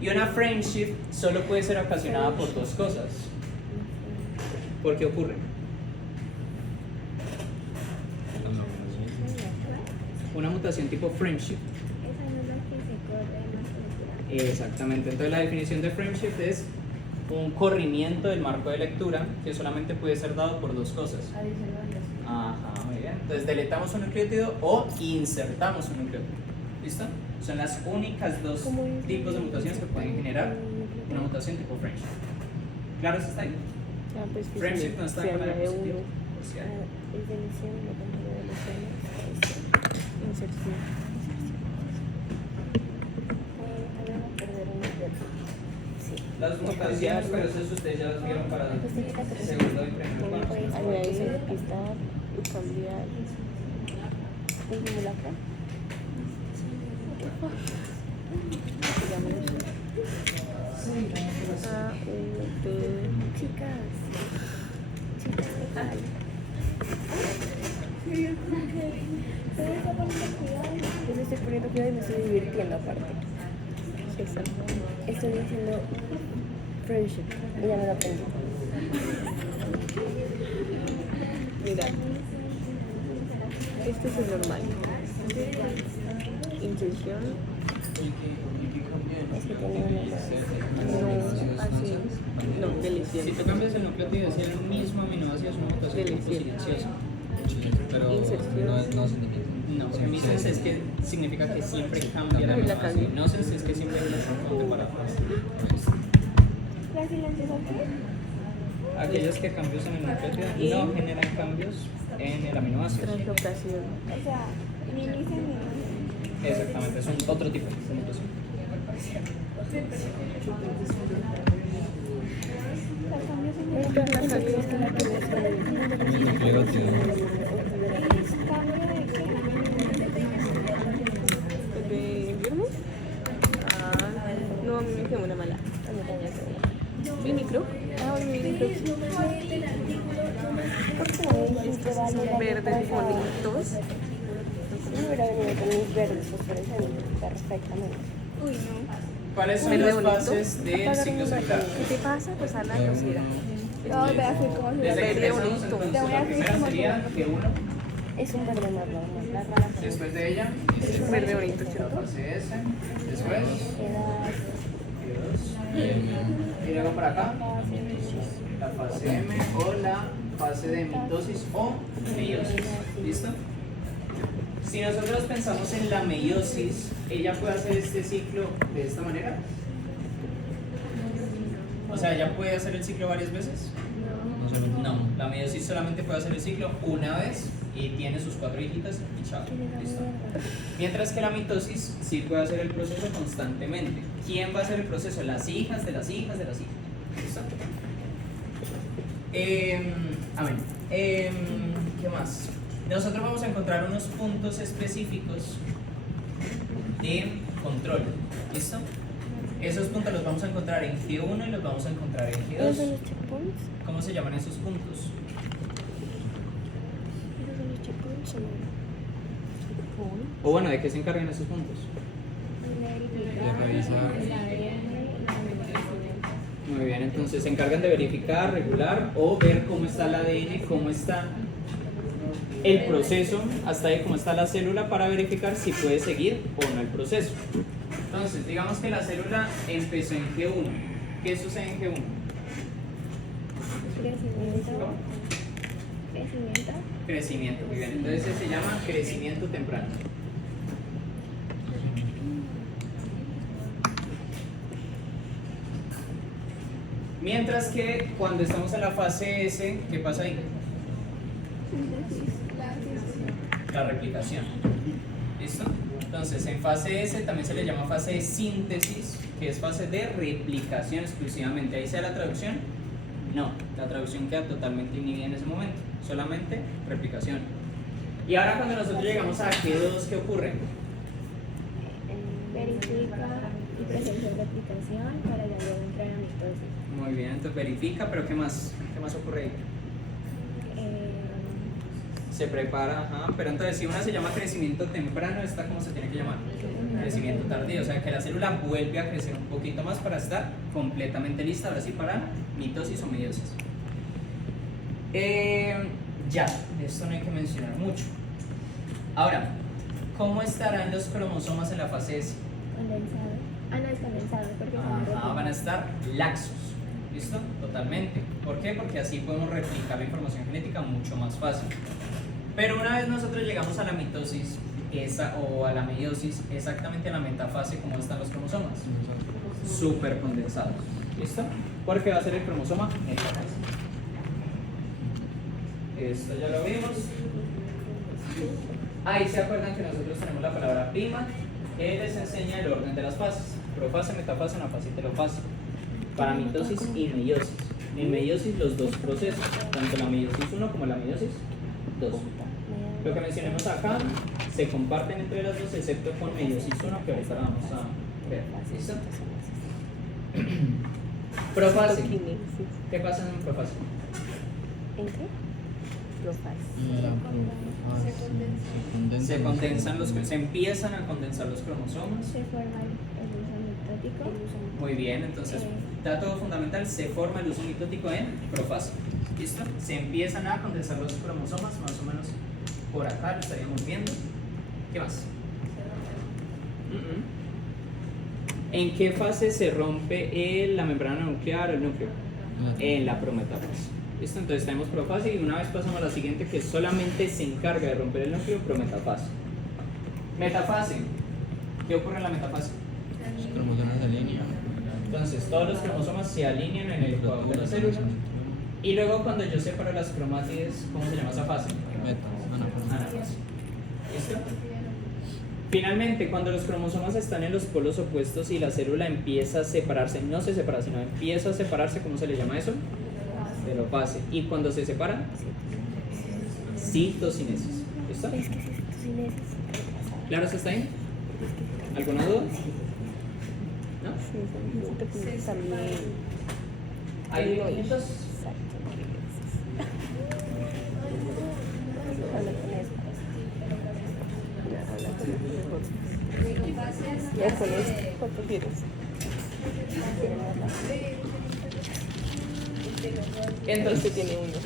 Y una friendship solo puede ser ocasionada por 2 cosas. ¿Por qué ocurre? Una mutación tipo friendship. Esa no es la que se corre más velocidad. Exactamente. Entonces la definición de friendship es un corrimiento del marco de lectura que solamente puede ser dado por 2 cosas. Ajá, muy bien. Entonces deletamos un nucleótido o insertamos un nucleótido. ¿Listo? Son las únicas 2 tipos de mutaciones que pueden generar una mutación tipo friendship. ¿Claro eso está ahí? Friendship no está con la diapositiva. O sea, las mutaciones, pero eso ustedes ya las vieron para el segundo y primer cuarto. Añadir, quitar y cambiar. ¿Un simulacro? A, U, T. Chicas, ¿qué tal? Yo me estoy poniendo cuidado y me estoy divirtiendo aparte. Exacto. Estoy diciendo friendship y ya me lo aprendí. Mira, este es el normal. Inserción. Es que tiene una no, así. No, deleción. Si tú cambias el nucleótido es el mismo aminoácido, es una mutación tipo silenciosa. Pero Inserción. no significa. No, missense es que significa que siempre cambia la Ay, la aminoácido. cagué. Nonsense es que siempre es un de parado. ¿La silenciosa qué? Aquellos que cambios en el nucleótido no generan cambios en el aminoácido. Translocación. O sea, ni inician ni no. Exactamente, es un otro tipo de mutación. Los cambios en el Esta es la que es la que me sale. Nucleótido. cambio de qué? ¿De invierno? Ah, no, a mí me quedó una mala. A mí también me quedó. ¿Mi micro? Ah, mi micro. Estos son verdes bonitos. Sí, me hubiera venido con mis verdes fosforescentes perfectamente. Uy, no. ¿Cuáles son Verde las bonito. fases del ciclo celular? ¿Qué te pasa? Pues a la grosera. No, voy a hacer como si Desde que Verde empezamos, bonito. entonces, Te voy a la hacer primera como sería si- G1, Es un verde más normal, la rara. después de ella, Es un verde bonito, la ¿cierto? fase S, después Queda G2, y luego para acá, la fase M o la fase de mitosis o meiosis. ¿Listo? Si nosotros pensamos en la meiosis, ella puede hacer este ciclo de esta manera. O sea, ¿ya puede hacer el ciclo varias veces? No, la meiosis solamente puede hacer el ciclo una vez y tiene sus 4 hijitas y chao. ¿Listo? Mientras que la mitosis sí puede hacer el proceso constantemente. ¿Quién va a hacer el proceso? Las hijas de las hijas de las hijas. ¿Listo? ¿Qué más? Nosotros vamos a encontrar unos puntos específicos de control. ¿Listo? Esos puntos los vamos a encontrar en G1 y los vamos a encontrar en ¿Esos son G2. los checkpoints? ¿Cómo se llaman esos puntos? ¿Esos son los checkpoints o no? O bueno, ¿de qué se encargan esos puntos? Verificar. revisar. Muy bien, entonces se encargan de verificar, regular o ver cómo está el ADN, cómo está el proceso, hasta ahí cómo está la célula para verificar si puede seguir o no el proceso. Entonces, digamos que la célula empezó en G1. ¿Qué sucede en G1? Crecimiento. Crecimiento. Crecimiento, muy bien. Entonces se llama crecimiento temprano. Mientras que cuando estamos en la fase S, ¿qué pasa ahí? La replicación. ¿Listo? Entonces, en fase S también se le llama fase de síntesis, que es fase de replicación exclusivamente. ¿Ahí sea la traducción? No, la traducción queda totalmente inhibida en ese momento, solamente replicación. Y ahora cuando nosotros llegamos a G2, ¿qué ocurre? Verifica y presencia de aplicación para ya luego entrar a mitosis. Muy bien, entonces verifica, pero ¿qué más? ¿Qué más ocurre ahí? Se prepara, ajá, pero entonces si una se llama crecimiento temprano, ¿esta cómo se tiene que llamar? Crecimiento tardío, o sea que la célula vuelve a crecer un poquito más para estar completamente lista, ahora sí para mitosis o meiosis. Ya, esto no hay que mencionar mucho. Ahora, ¿cómo estarán los cromosomas en la fase S? Condensado. Ah, no es condensado porque Ajá, van a estar laxos, ¿listo? Totalmente. ¿Por qué? Porque así podemos replicar la información genética mucho más fácil. Pero una vez nosotros llegamos a la mitosis o a la meiosis, exactamente en la metafase, ¿cómo están los cromosomas? Súper condensados, ¿listo? Porque va a ser el cromosoma metafase. Esto ya lo vimos. Ahí se acuerdan que nosotros tenemos la palabra prima que les enseña el orden de las fases: profase, metafase, anafase y telofase. Para mitosis y meiosis. En meiosis los dos procesos, tanto la meiosis 1 como la meiosis 2. Lo que mencionemos acá se comparten entre las dos, excepto con meiosis 1, que ahorita la vamos a ver. ¿Listo? Profase. ¿Qué pasa en un profase? ¿En qué? Se condensan se empiezan a condensar los cromosomas. Se forma el uso mitótico. Muy bien, entonces, dato fundamental, se forma el uso mitótico en profase. ¿Listo? Se empiezan a condensar los cromosomas, más o menos por acá lo estaríamos viendo. ¿Qué más? ¿En qué fase se rompe la membrana nuclear o el núcleo? En la prometafase. ¿Listo? Entonces tenemos profase y una vez pasamos a la siguiente, que solamente se encarga de romper el núcleo, prometafase. Metafase. ¿Qué ocurre en la metafase? Los cromosomas se alinean. Entonces todos los cromosomas se alinean en el coágulo de la célula. Y luego cuando yo separo las cromátides, ¿cómo se llama esa fase? Anafase. ¿Listo? Finalmente, cuando los cromosomas están en los polos opuestos y la célula empieza a separarse, no se separa, sino empieza a separarse, ¿cómo se le llama eso? Telofase. ¿Y cuando se separan? Citocinesis. ¿Listo? Es que citocinesis. ¿Claro eso está ahí? ¿Alguna duda? ¿No? Sí, son citocinesis también. ¿Hay movimientos? Exacto. Habla con eso. Habla con eso. Ya con esto, ¿cuánto quieres? Entonces tiene uno.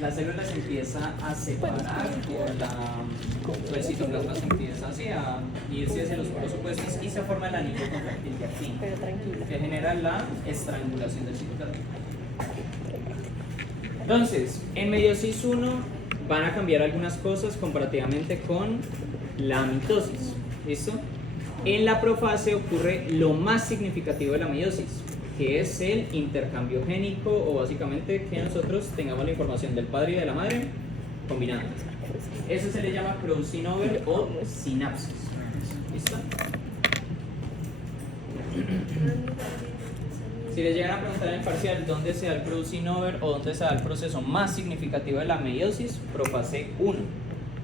la célula se empieza a separar por el citoplasma se empieza así a irse hacia los polos opuestos y se forma el anillo contráctil de actina, Pero tranquila. que genera la estrangulación del citoplasma. Entonces, en meiosis 1 van a cambiar algunas cosas comparativamente con la mitosis. ¿Listo? En la profase ocurre lo más significativo de la meiosis, que es el intercambio génico, o básicamente que nosotros tengamos la información del padre y de la madre combinada. Eso se le llama crossing over o sinapsis. ¿Listo? Si les llegan a preguntar en el parcial dónde se da el crossing over o dónde se da el proceso más significativo de la meiosis, profase 1.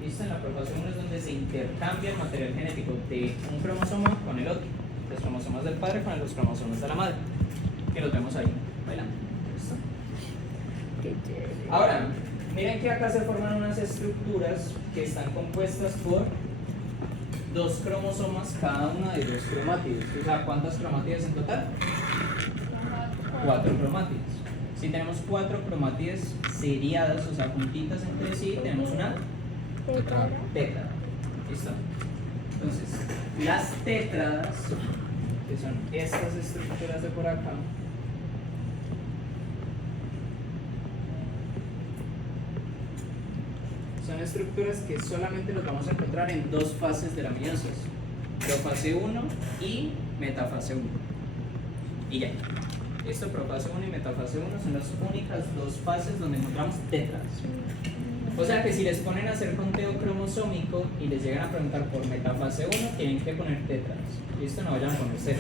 ¿Listo? En la profase 1 es donde se intercambia el material genético de un cromosoma con el otro, los cromosomas del padre con los cromosomas de la madre, que los vemos ahí bailando. ¿Listo? Ahora, miren que acá se forman unas estructuras que están compuestas por 2 cromosomas, cada una de 2 cromátidos. O sea, ¿cuántas cromátidas en total? 4 cromátidas. Si tenemos 4 cromátidas seriadas, o sea, juntitas entre sí, tenemos una tétrada. ¿Listo? Entonces, las tétradas, que son estas estructuras de por acá, son estructuras que solamente los vamos a encontrar en 2 fases de la meiosis: profase 1 y metafase 1. Y ya. Esto, profase 1 y metafase 1, son las únicas 2 fases donde encontramos tétradas. O sea que si les ponen a hacer conteo cromosómico y les llegan a preguntar por metafase 1, tienen que poner tétradas. Listo, no vayan a poner 0.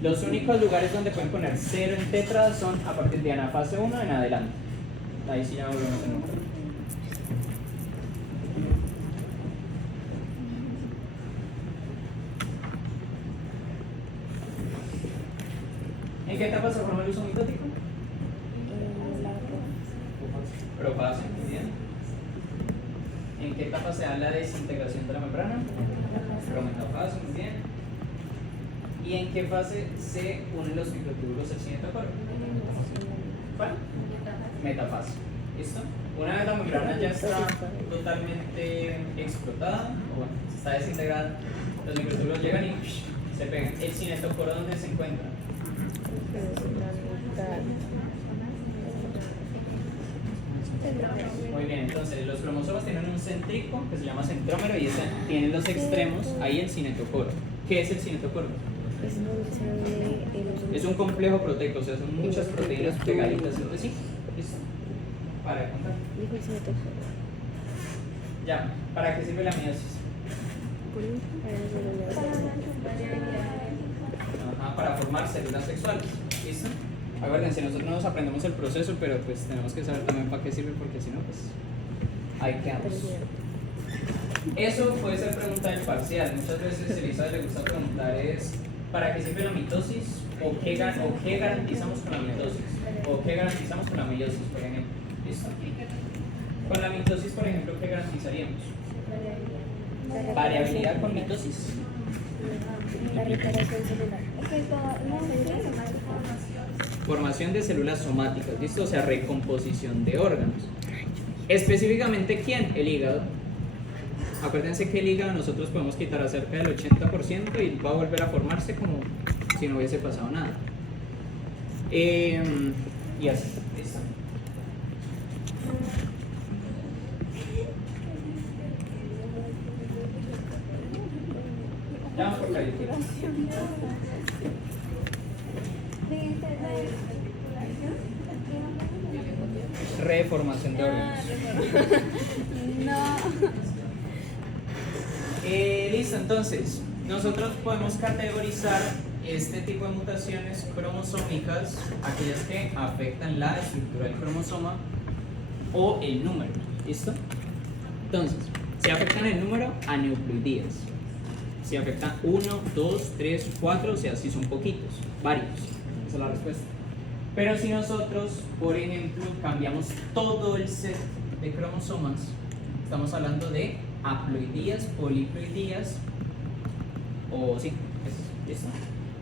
Los únicos lugares donde pueden poner 0 en tétradas son a partir de anafase 1 en adelante. Ahí sí ya volvemos a encontrar. ¿En qué etapa se forma el uso mitótico? Profase, muy bien. ¿En qué etapa se da la desintegración de la membrana? Prometafase, muy bien. ¿Y en qué fase se unen los microtúbulos al cinetocoro? ¿Cuál? Metafase. ¿Listo? Una vez la membrana ya está totalmente explotada, o bueno, está desintegrada, los microtúbulos llegan y se pegan. ¿El cinetocoro dónde se encuentra? Muy bien, entonces los cromosomas tienen un centrico que se llama centrómero y tienen los extremos ahí el cinetocoro. ¿Qué es el cinetocoro? Es un complejo proteico, o sea, son muchas proteínas pegaditas entre sí. ¿Listo? Para contar. Ya, ¿para qué sirve la meiosis? Ajá, para formar células sexuales. ¿Listo? Acuérdense, nosotros no nos aprendemos el proceso, pero pues tenemos que saber también para qué sirve, porque si no, pues ahí quedamos. Eso puede ser pregunta del parcial. Muchas veces Elisa le gusta preguntar es ¿para qué sirve la mitosis? ¿O qué garantizamos con la mitosis? ¿O qué garantizamos con la meiosis, por ejemplo? ¿Listo? Con la mitosis, por ejemplo, ¿qué garantizaríamos? Variabilidad con mitosis. La reparación celular. Formación de células somáticas, ¿listo? O sea, recomposición de órganos. Específicamente, ¿quién? El hígado. Acuérdense que el hígado nosotros podemos quitar acerca del 80% y va a volver a formarse como si no hubiese pasado nada. Y así, ¿listo? Ya vamos por ahí. Reformación de órganos. Listo, entonces, nosotros podemos categorizar este tipo de mutaciones cromosómicas, aquellas que afectan la estructura del cromosoma o el número. ¿Listo? Entonces, si afectan el número, aneuploidías. Si afectan 1, 2, 3, 4, o sea, si son poquitos, varios. Esa es la respuesta. Pero si nosotros, por ejemplo, cambiamos todo el set de cromosomas, estamos hablando de haploidías, poliploidías, o sí, ¿listo?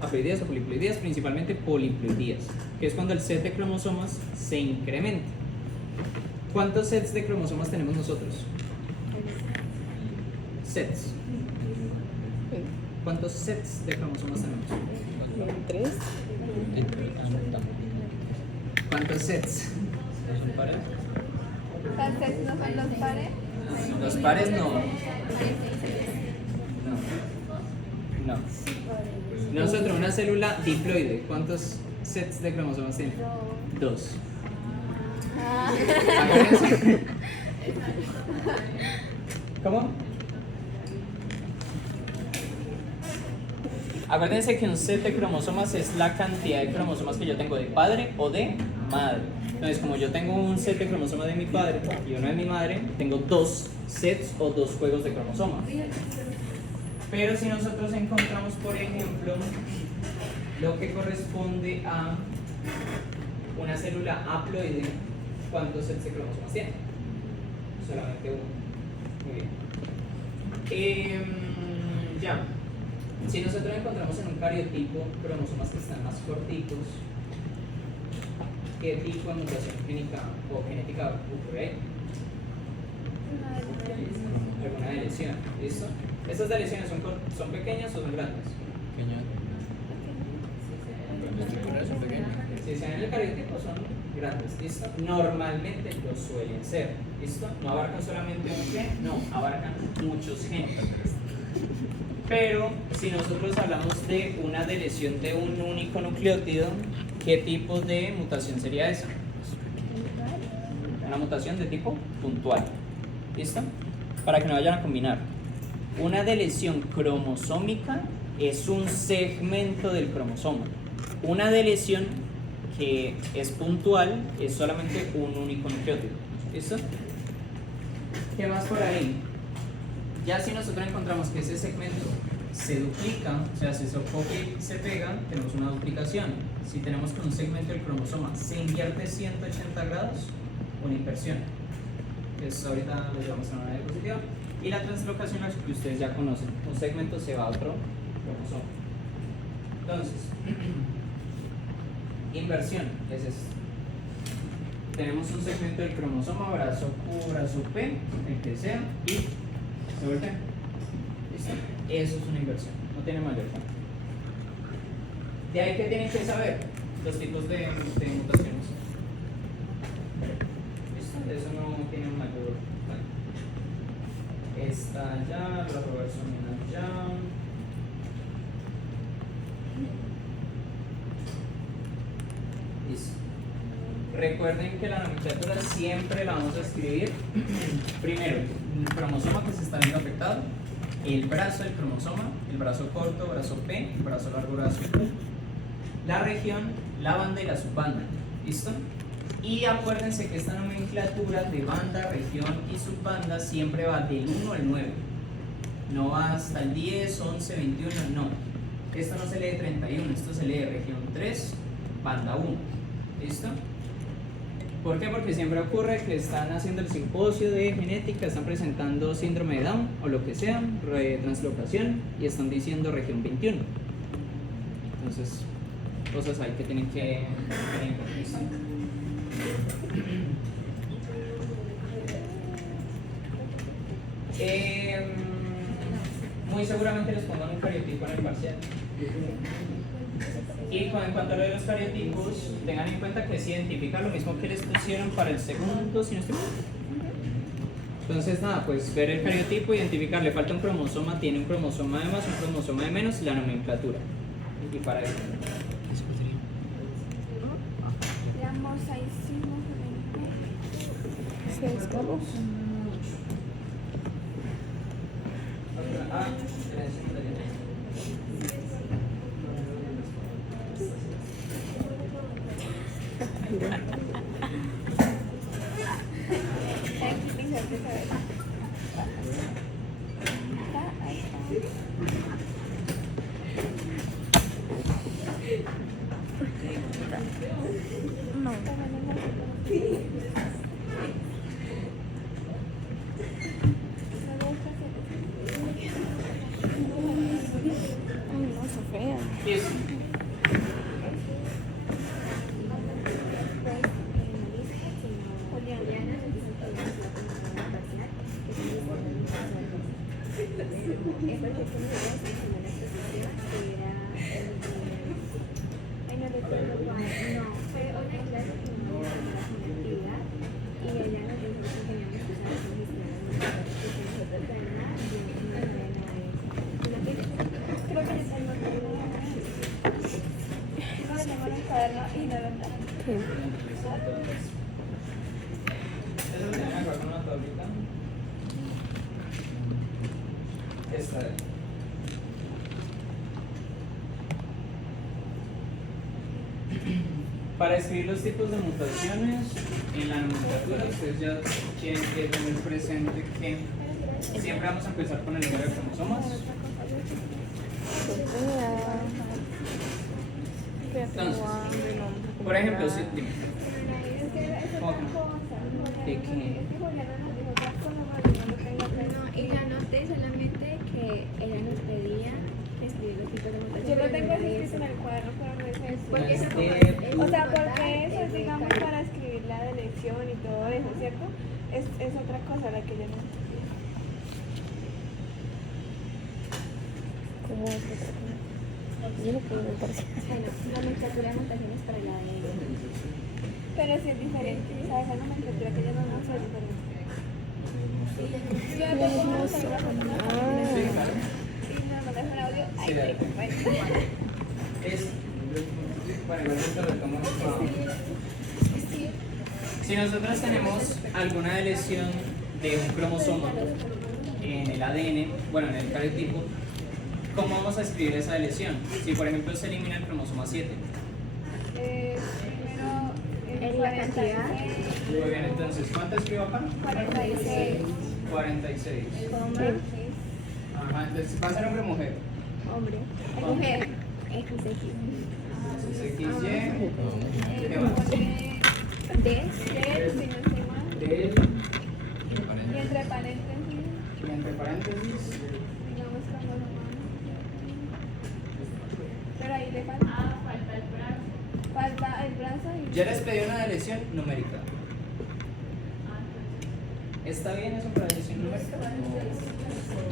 Haploidías o poliploidías, principalmente poliploidías, que es cuando el set de cromosomas se incrementa. ¿Cuántos sets de cromosomas tenemos nosotros? Sets. ¿Cuántos sets de cromosomas tenemos? 3. ¿Cuántos sets? ¿No son pares? ¿Los sets no son los pares? Los pares no. No. Nosotros, una célula diploide, ¿cuántos sets de cromosomas tiene? 2. Acuérdense. ¿Cómo? Acuérdense que un set de cromosomas es la cantidad de cromosomas que yo tengo de padre o de madre. Entonces, como yo tengo un set de cromosomas de mi padre y uno de mi madre, tengo 2 sets o 2 juegos de cromosomas. Pero si nosotros encontramos, por ejemplo, lo que corresponde a una célula haploide, ¿cuántos sets de cromosomas tiene? Solamente uno. Muy bien. Ya. Si nosotros encontramos en un cariotipo cromosomas que están más corticos, ¿qué tipo de mutación clínica o genética ocurre ahí? Alguna deleción. ¿Listo? ¿Estas deleciones son pequeñas o son grandes? Pequeño. Las estructuras son pequeñas. Si sean en el cariotipo son grandes. ¿Listo? Normalmente lo suelen ser. ¿Listo? No abarcan solamente un gen, no, abarcan muchos genes. Pero si nosotros hablamos de una deleción de un único nucleótido, ¿qué tipo de mutación sería esa? Una mutación de tipo puntual. ¿Listo? Para que no vayan a combinar. Una deleción cromosómica es un segmento del cromosoma. Una deleción que es puntual es solamente un único nucleótido. ¿Listo? ¿Qué más por ahí? Ya si nosotros encontramos que ese segmento se duplica, o sea, si se copia y se pega, tenemos una duplicación. Si tenemos que un segmento del cromosoma se invierte 180 grados, una inversión. Entonces ahorita lo llevamos a una diapositiva. Y la translocación, que ustedes ya conocen, un segmento se va a otro cromosoma. Entonces, inversión es esto. Tenemos un segmento del cromosoma, brazo Q, brazo P, el que sea, y se voltea. ¿Listo? Eso es una inversión, no tiene mayor cambio. De ahí que tienen que saber los tipos de mutaciones. ¿Listo? De eso no tiene mayor cambio. Esta ya, la reversión ya. Listo. Recuerden que la nomenclatura siempre la vamos a escribir primero el cromosoma que se está viendo afectado, el brazo del cromosoma, el brazo corto, brazo P, el brazo largo, brazo Q, la región, la banda y la subbanda. ¿Listo? Y acuérdense que esta nomenclatura de banda, región y subbanda siempre va del 1 al 9. No va hasta el 10, 11, 21, no. Esto no se lee 31, esto se lee región 3, banda 1. ¿Listo? ¿Por qué? Porque siempre ocurre que están haciendo el simposio de genética, están presentando síndrome de Down o lo que sea, translocación, y están diciendo región 21. Entonces, cosas ahí que tienen que tener en cuenta. Muy seguramente les pongan un cariotipo en el parcial. Y en cuanto a lo de los cariotipos, tengan en cuenta que se identifica lo mismo que les pusieron para el segundo, si no estoy mal. Entonces nada, pues ver el cariotipo, identificar, le falta un cromosoma, tiene un cromosoma de más, un cromosoma de menos, la nomenclatura. Y para eso. La mosaicismo Sí, estamos. Eso. ¿Eso lo tienen acá con una tablita? Esta de. Para escribir los tipos de mutaciones en la nomenclatura, ustedes ya tienen que tener presente que siempre vamos a empezar con el número de cromosomas. Entonces, por ejemplo, si dime. ¿De qué? No, y la noté solamente que ella nos pedía que escribir los tipos de mutaciones. Yo lo tengo así escrito en el cuaderno, pero no es eso. Porque eso O sea, porque eso es, digamos, para escribir la delección y todo eso, ¿cierto? Es otra cosa la que yo no. ¿Cómo es otra cosa? Yo no puedo ver parcial. Bueno, nomenclatura de mutaciones para la ADN. Pero sí es diferente. O sea, esa nomenclatura que yo no sé es diferente. Yo te puedo hacer la Sí, claro. y me mandas un audio. Ay, Sí, dale. bueno. Bueno, igual esto lo tomo Si nosotros tenemos alguna lesión de un cromosoma en el ADN, bueno, en el cariotipo, ¿cómo vamos a escribir esa lesión? Si por ejemplo se elimina el cromosoma 7. Primero, En la cantidad. Muy bien, entonces, ¿cuánto escribo acá? 46. 46. Coma, Ajá, entonces, ¿va a ser hombre o mujer? hombre, Mujer. XX. Entonces, XY, ¿qué más? D, Del, si no estoy mal. Del, Y entre paréntesis, y entre paréntesis, digamos como pero ahí le falta. Falta el brazo y. ya les pedí una lesión numérica. ¿Está bien eso para lesión numérica?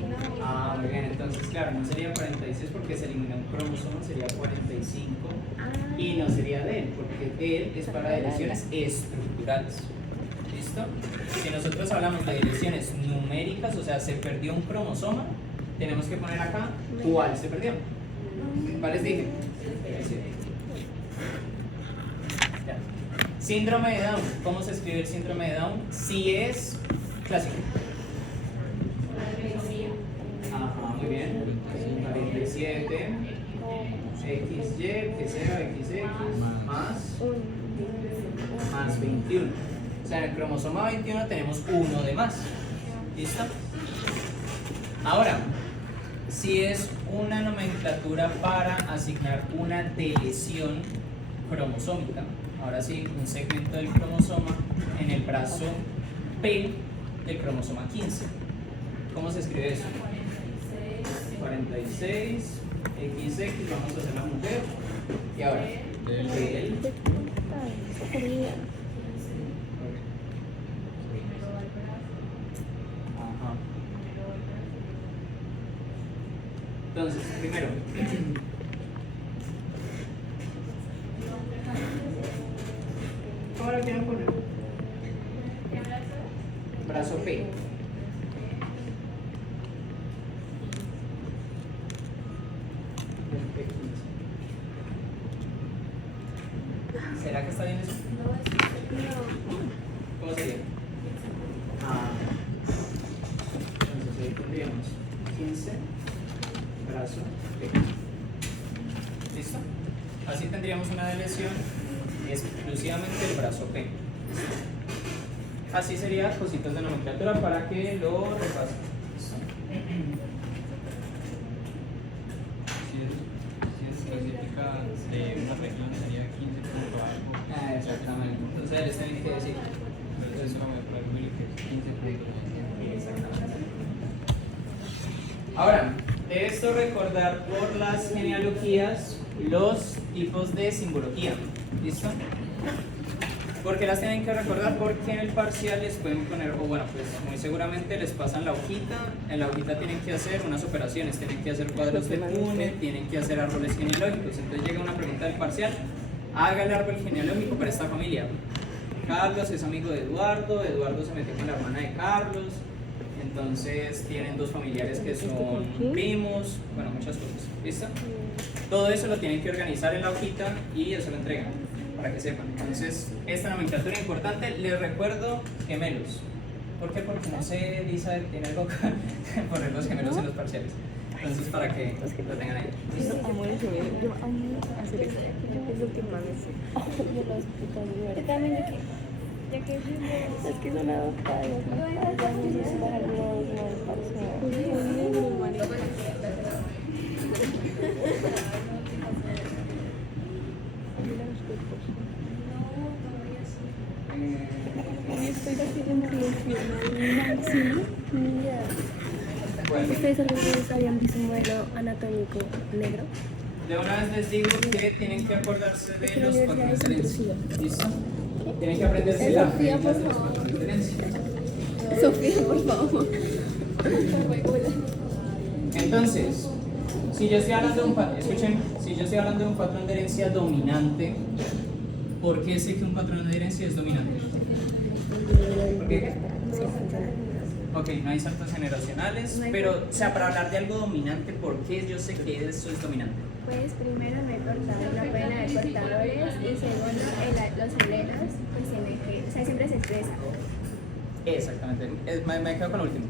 No. Ah, muy bien, entonces claro, no sería 46 porque se elimina un cromosoma, sería 45 y no sería de él, porque él es para lesiones estructurales. ¿Listo? Si nosotros hablamos de lesiones numéricas, o sea, se perdió un cromosoma, tenemos que poner acá cuál se perdió. ¿Cuál les dije? Ya. Síndrome de Down. ¿Cómo se escribe el síndrome de Down? Si es clásico. Ajá, muy bien. 47, XY, que sea XX, más 21. O sea, en el cromosoma 21 tenemos uno de más. ¿Listo? Ahora, si es una nomenclatura para asignar una delesión cromosómica, ahora sí, un segmento del cromosoma en el brazo P del cromosoma 15. ¿Cómo se escribe eso? 46, XX, vamos a hacer la mujer. Y ahora, del. Ajá. Entonces, primero, ¿cómo lo quieren poner? Brazo P. ¿Será que está bien eso? ¿Cómo sería? Ah, entonces ahí tendríamos 15, brazo P. ¿Listo? Así tendríamos una delesión exclusivamente el brazo P. Así sería cositas de nomenclatura para que lo repasen. ¿Listo? Si es específica de una región sería 15 punto algo. Ah, exactamente. Entonces les tienen que decir. Pero eso me parece que es 15 punto. Exactamente. Ahora, de esto recordar por las genealogías los tipos de simbología. ¿Listo? ¿Por qué las tienen que recordar? Porque en el parcial les pueden poner, o bueno, pues muy seguramente les pasan la hojita. En la hojita tienen que hacer unas operaciones, tienen que hacer cuadros de Punnett, tienen que hacer árboles genealógicos. Entonces llega una pregunta del parcial: haga el árbol genealógico para esta familia. Carlos es amigo de Eduardo, Eduardo se metió con la hermana de Carlos, entonces tienen dos familiares que son primos, bueno, muchas cosas. ¿Listo? Todo eso lo tienen que organizar en la hojita y eso lo entregan. para que sepan. Entonces, esta nomenclatura importante. Les recuerdo gemelos. ¿Por qué? Porque no sé, Elizabeth tiene algo que poner los gemelos en los parciales. Entonces, para que lo tengan ahí. ¿Listo? Amo el gemelo. Yo amo hacer eso. Es lo que más me sé. Yo lo explico muy Yo bien. también ya que fuimos. Es que son adoptados. No bajar Estoy haciendo máximo. Mira. Bueno, ¿Ustedes alguna vez habían visto un modelo anatómico negro? de una vez les digo que tienen que acordarse de los patrones de herencia. ¿Listo? Tienen que aprenderse las reglas de los patrones de herencia. Sofía, por favor. Entonces, si yo estoy hablando de un patrón, escuchen, si yo estoy hablando de un patrón de herencia dominante, ¿por qué sé que un patrón de herencia es dominante? ¿Por qué? Ok, no hay saltos generacionales, pero, o sea, para hablar de algo dominante, ¿por qué yo sé que eso es dominante? Pues primero no hay portadores, la pena de portadores y segundo los alelos, pues tienen que, o sea, siempre se expresa. Exactamente, me quedo con lo último.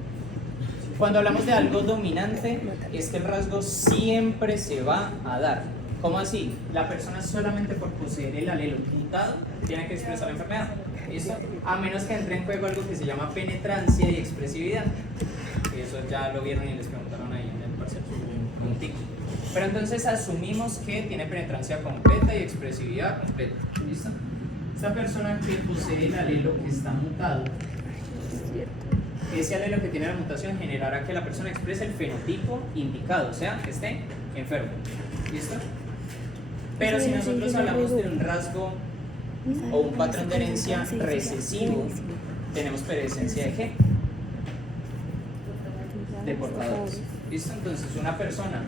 Cuando hablamos de algo dominante, es que el rasgo siempre se va a dar. ¿Cómo así? La persona solamente por poseer el alelo mutado tiene que expresar la enfermedad. ¿Listo? A menos que entre en juego algo que se llama penetrancia y expresividad. Eso ya lo vieron y les preguntaron ahí en el parcial. Un tic. Pero entonces asumimos que tiene penetrancia completa y expresividad completa. ¿Listo? Esta persona que posee el alelo que está mutado, ese alelo que tiene la mutación generará que la persona exprese el fenotipo indicado, o sea, que esté enfermo. ¿Listo? Pero si nosotros hablamos de un rasgo o un patrón de herencia recesivo, tenemos presencia de G, de portadores. ¿Listo? Entonces una persona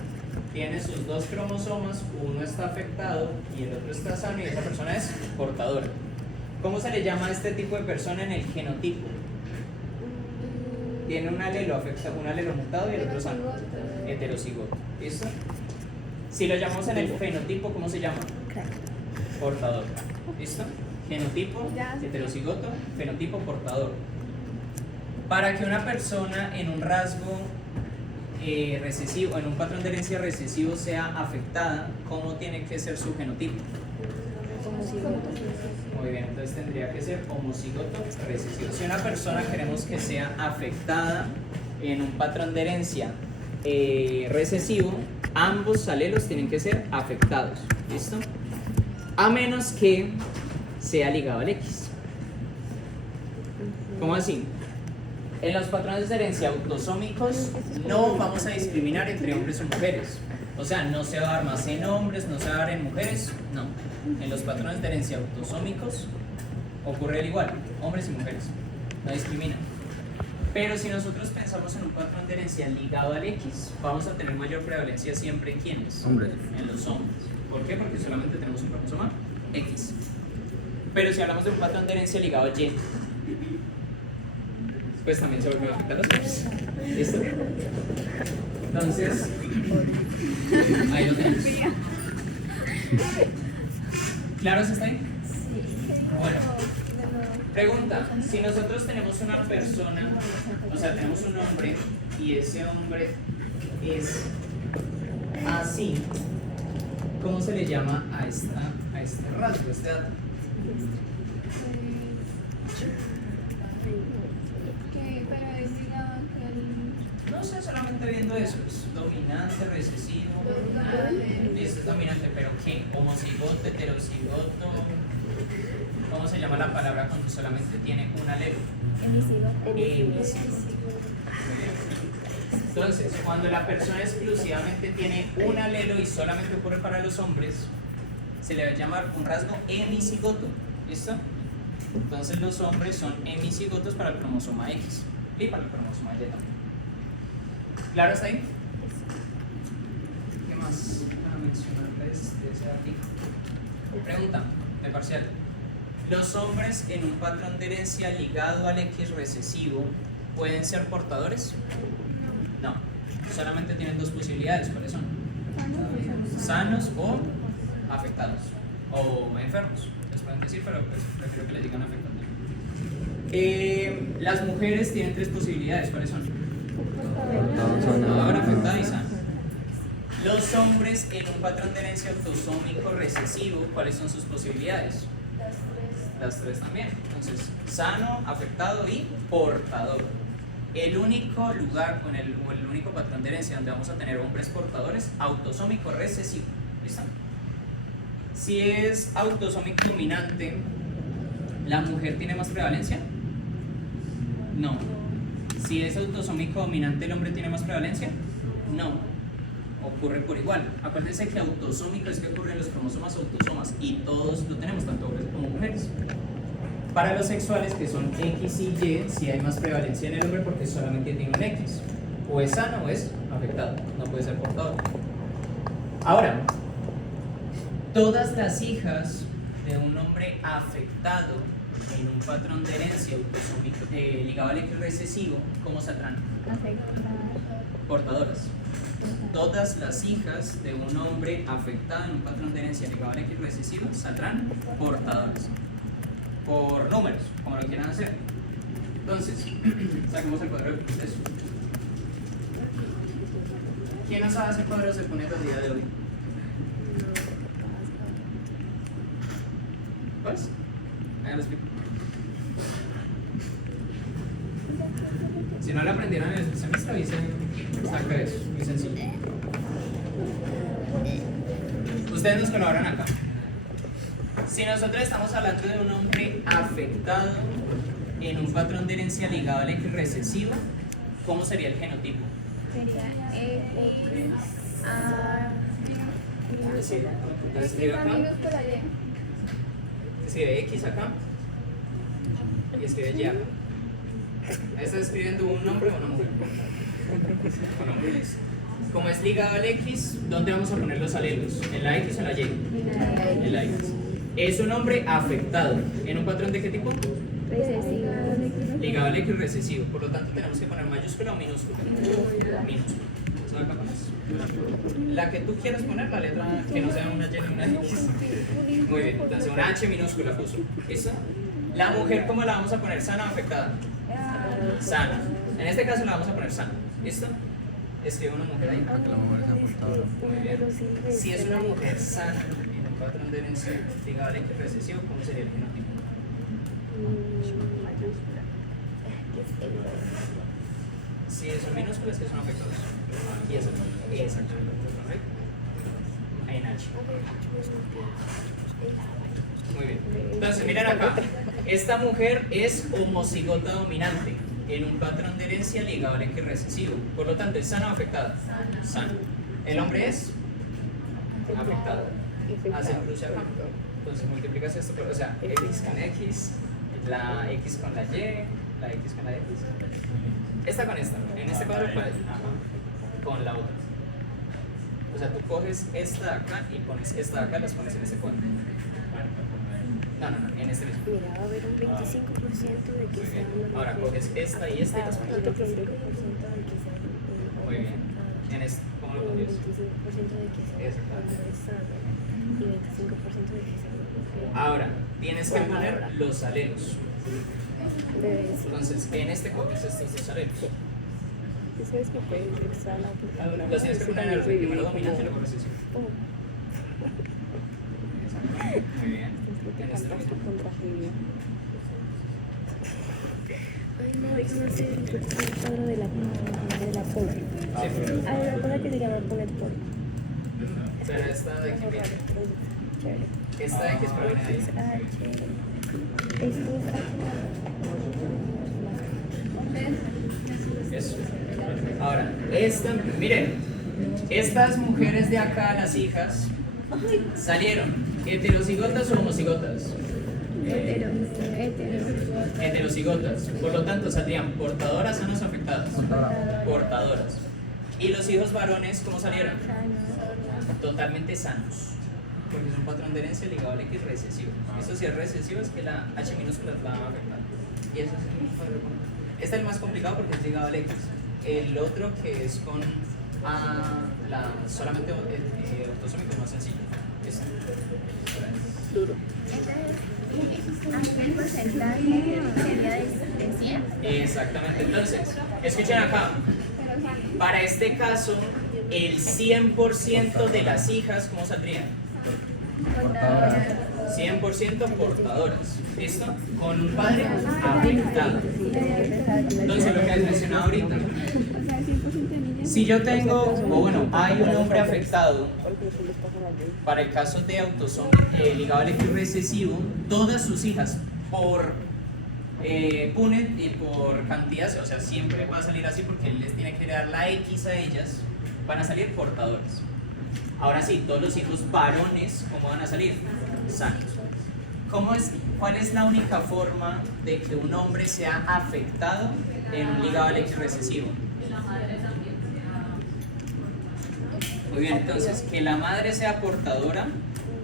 tiene sus dos cromosomas, uno está afectado y el otro está sano y esa persona es portadora. ¿Cómo se le llama a este tipo de persona en el genotipo? Tiene un alelo mutado y el otro sano. Heterocigoto. ¿Listo? Si lo llamamos en el fenotipo, ¿cómo se llama? Portador. ¿Listo? Genotipo, heterocigoto, fenotipo, portador. Para que una persona en un rasgo recesivo, en un patrón de herencia recesivo sea afectada, ¿cómo tiene que ser su genotipo? Muy bien, entonces tendría que ser homocigoto recesivo. Si una persona queremos que sea afectada en un patrón de herencia recesivo, ambos alelos tienen que ser afectados. ¿Listo? A menos que sea ligado al X. ¿Cómo así? En los patrones de herencia autosómicos no vamos a discriminar entre hombres y mujeres. O sea, no se va a dar más en hombres, no se va a dar en mujeres, no. En los patrones de herencia autosómicos ocurre el igual, hombres y mujeres, no discriminan. Pero si nosotros pensamos en un patrón de herencia ligado al X, vamos a tener mayor prevalencia siempre en ¿quiénes? Hombres. En los hombres. ¿Por qué? Porque solamente tenemos un cromosoma X. Pero si hablamos de un patrón de herencia ligado a Y, pues también se vuelven a afectar los hombres. ¿Listo? Entonces, ahí lo tenemos. ¿Claro está ahí? Bueno, pregunta, si nosotros tenemos una persona, o sea, tenemos un hombre y ese hombre es así, ¿cómo se le llama a este rasgo, a este dato? Pero es ligado a No sé, solamente viendo eso, es dominante, recesivo, listo, es dominante, pero ¿qué? Homocigoto, heterocigoto, ¿cómo se llama la palabra cuando solamente tiene un alelo? Hemicigoto. Entonces, cuando la persona exclusivamente tiene un alelo y solamente ocurre para los hombres, se le va a llamar un rasgo hemicigoto, ¿listo? Entonces los hombres son hemicigotos para el cromosoma X y para el cromosoma Y también. ¿Claro está ahí? ¿Qué más para mencionarles de ese artículo? Pregunta de parcial. ¿Los hombres en un patrón de herencia ligado al X recesivo pueden ser portadores? No, solamente tienen dos posibilidades. ¿Cuáles son? Sanos o afectados o enfermos. les pueden decir, pero pues prefiero que les digan afectado. Las mujeres tienen 3 posibilidades, ¿cuáles son? Portadora, afectada y sana. Los hombres en un patrón de herencia autosómico recesivo, ¿cuáles son sus posibilidades? Las 3 también. Entonces, sano, afectado y portador. El único lugar o el único patrón de herencia donde vamos a tener hombres portadores, autosómico recesivo. ¿Listo? Si es autosómico dominante, ¿la mujer tiene más prevalencia? No. Si es autosómico dominante, ¿el hombre tiene más prevalencia? No. Ocurre por igual. Acuérdense que autosómico es que ocurre en los cromosomas autosomas y todos lo tenemos, tanto hombres como mujeres. Para los sexuales, que son X y Y, sí hay más prevalencia en el hombre porque solamente tiene un X. O es sano o es afectado, no puede ser portador. Ahora, todas las hijas de un hombre afectado en un patrón de herencia autosómico ligado al X recesivo, ¿cómo saldrán? Portadoras. Todas las hijas de un hombre afectado en un patrón de herencia ligado al X recesivo saldrán portadoras. Por números, como lo quieran hacer. Entonces, saquemos el cuadro de proceso. ¿Quién no sabe hacer cuadros de Punnett el día de hoy? ¿Cuáles? Ahí lo explico. Si no lo aprendieron en el semestre, dicen, saca eso, muy sencillo. Ustedes nos colaboran acá. Si nosotros estamos hablando de un hombre afectado en un patrón de herencia ligado al X recesivo, ¿cómo sería el genotipo? Sería X, A, Sí, entonces escribe acá, escribe X acá y escribe Y acá. Ahí está escribiendo un hombre o una mujer. Un hombre. Como es ligado al X, ¿dónde vamos a poner los alelos? ¿En la X o en la Y? En la X. Es un hombre afectado. ¿En un patrón de qué tipo? recesivo. Ligado al X recesivo. Por lo tanto, tenemos que poner mayúscula o minúscula. Minúscula. ¿No acá pones? La que tú quieras poner, la letra que no sea una Y ni una X. Muy bien. Entonces, una H minúscula puso. ¿Listo? La mujer, ¿cómo la vamos a poner? ¿Sana o afectada? Sana. En este caso la vamos a poner sana. ¿Listo? Escribe una mujer ahí. Para que la mujer sea portadora. Muy bien. Si es una mujer sana en un patrón de herencia ligado al X recesivo, ¿cómo sería el genotipo? Si son minúsculas, que son afectados. Y eso. Exactamente. ¿Correcto? Ahí en H. Muy bien. Entonces, miren acá. Esta mujer es homocigota dominante en un patrón de herencia ligado al X recesivo. Por lo tanto, ¿es sana o afectada? Sana. El hombre es afectado. Hace el cruce acá. Entonces multiplicas esto por, o sea, X con X, la X con la Y, la X con la X. Esta con esta. En este cuadro, ¿cuál es? Con la otra. O sea, tú coges esta de acá y pones esta de acá y las pones en este cuadro. No, en este mismo. Mira, va a haber un 25% de que sea una Ahora coges esta y esta y las pones. 25% de que sea un Muy bien. En este, ¿cómo lo 25% pondrías? de que sea Eso. un hombre sano y 25% de que sea una mujer. Ahora, tienes que poner los alelos. Debe decir. Entonces, en este coges estos dos alelos. ¿Tú sabes que puede ser sana o portadora? Los tienes que poner en el primero dominante y luego recesivo. Muy bien. En este mismo. Con tragedia. Ay, no, déjame hacer el cuadro de la Punnett. Sí. Hay una cosa que se llama Punnett por. Pero esta de aquí viene. Chévere. Esta de aquí es para Es H. Esto es H. Eso. Ahora, miren, estas mujeres de acá, las hijas, salieron heterocigotas o homocigotas. Heterocigotas. Por lo tanto, saldrían portadoras, sanas o afectadas. Portadoras. Y los hijos varones, ¿cómo salieron? Totalmente sanos. Porque es un patrón de herencia ligado al X recesivo. Eso si es recesivo es que la H minúscula la va a afectar. Y eso es el cuadro. Este es el más complicado porque es ligado al X. El otro que es con solamente autosómico es más sencillo. ¿Listo? Aquí el porcentaje sería de 100. Exactamente, entonces, escuchen acá. Para este caso, el 100% de las hijas, ¿cómo saldrían? 100% portadoras. ¿Listo? Con un padre afectado. Entonces, lo que has mencionado ahorita. Si yo tengo, o bueno, hay un hombre afectado, para el caso de autosoma ligado al X recesivo, todas sus hijas por Punnett y por cantidad, o sea, siempre va a salir así porque él les tiene que dar la X a ellas, van a salir portadoras. Ahora sí, todos los hijos varones, ¿cómo van a salir? Sanos. ¿Cuál es la única forma de que un hombre sea afectado en un ligado al X recesivo? Muy bien, entonces, que la madre sea portadora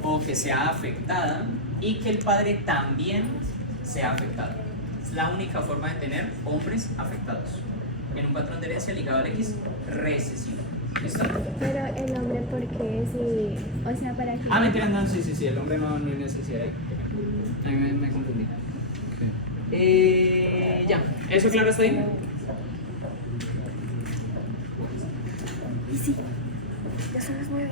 o que sea afectada y que el padre también sea afectado. Es la única forma de tener hombres afectados en un patrón de herencia ligado al X recesivo. ¿Listo? Pero el hombre, ¿por qué? Si, o sea, ¿para qué? Ah, mentira, no, sí, el hombre no hay necesidad ahí. A mí me confundí. Ya, ¿eso claro está ahí? Y sí, ya son las 9.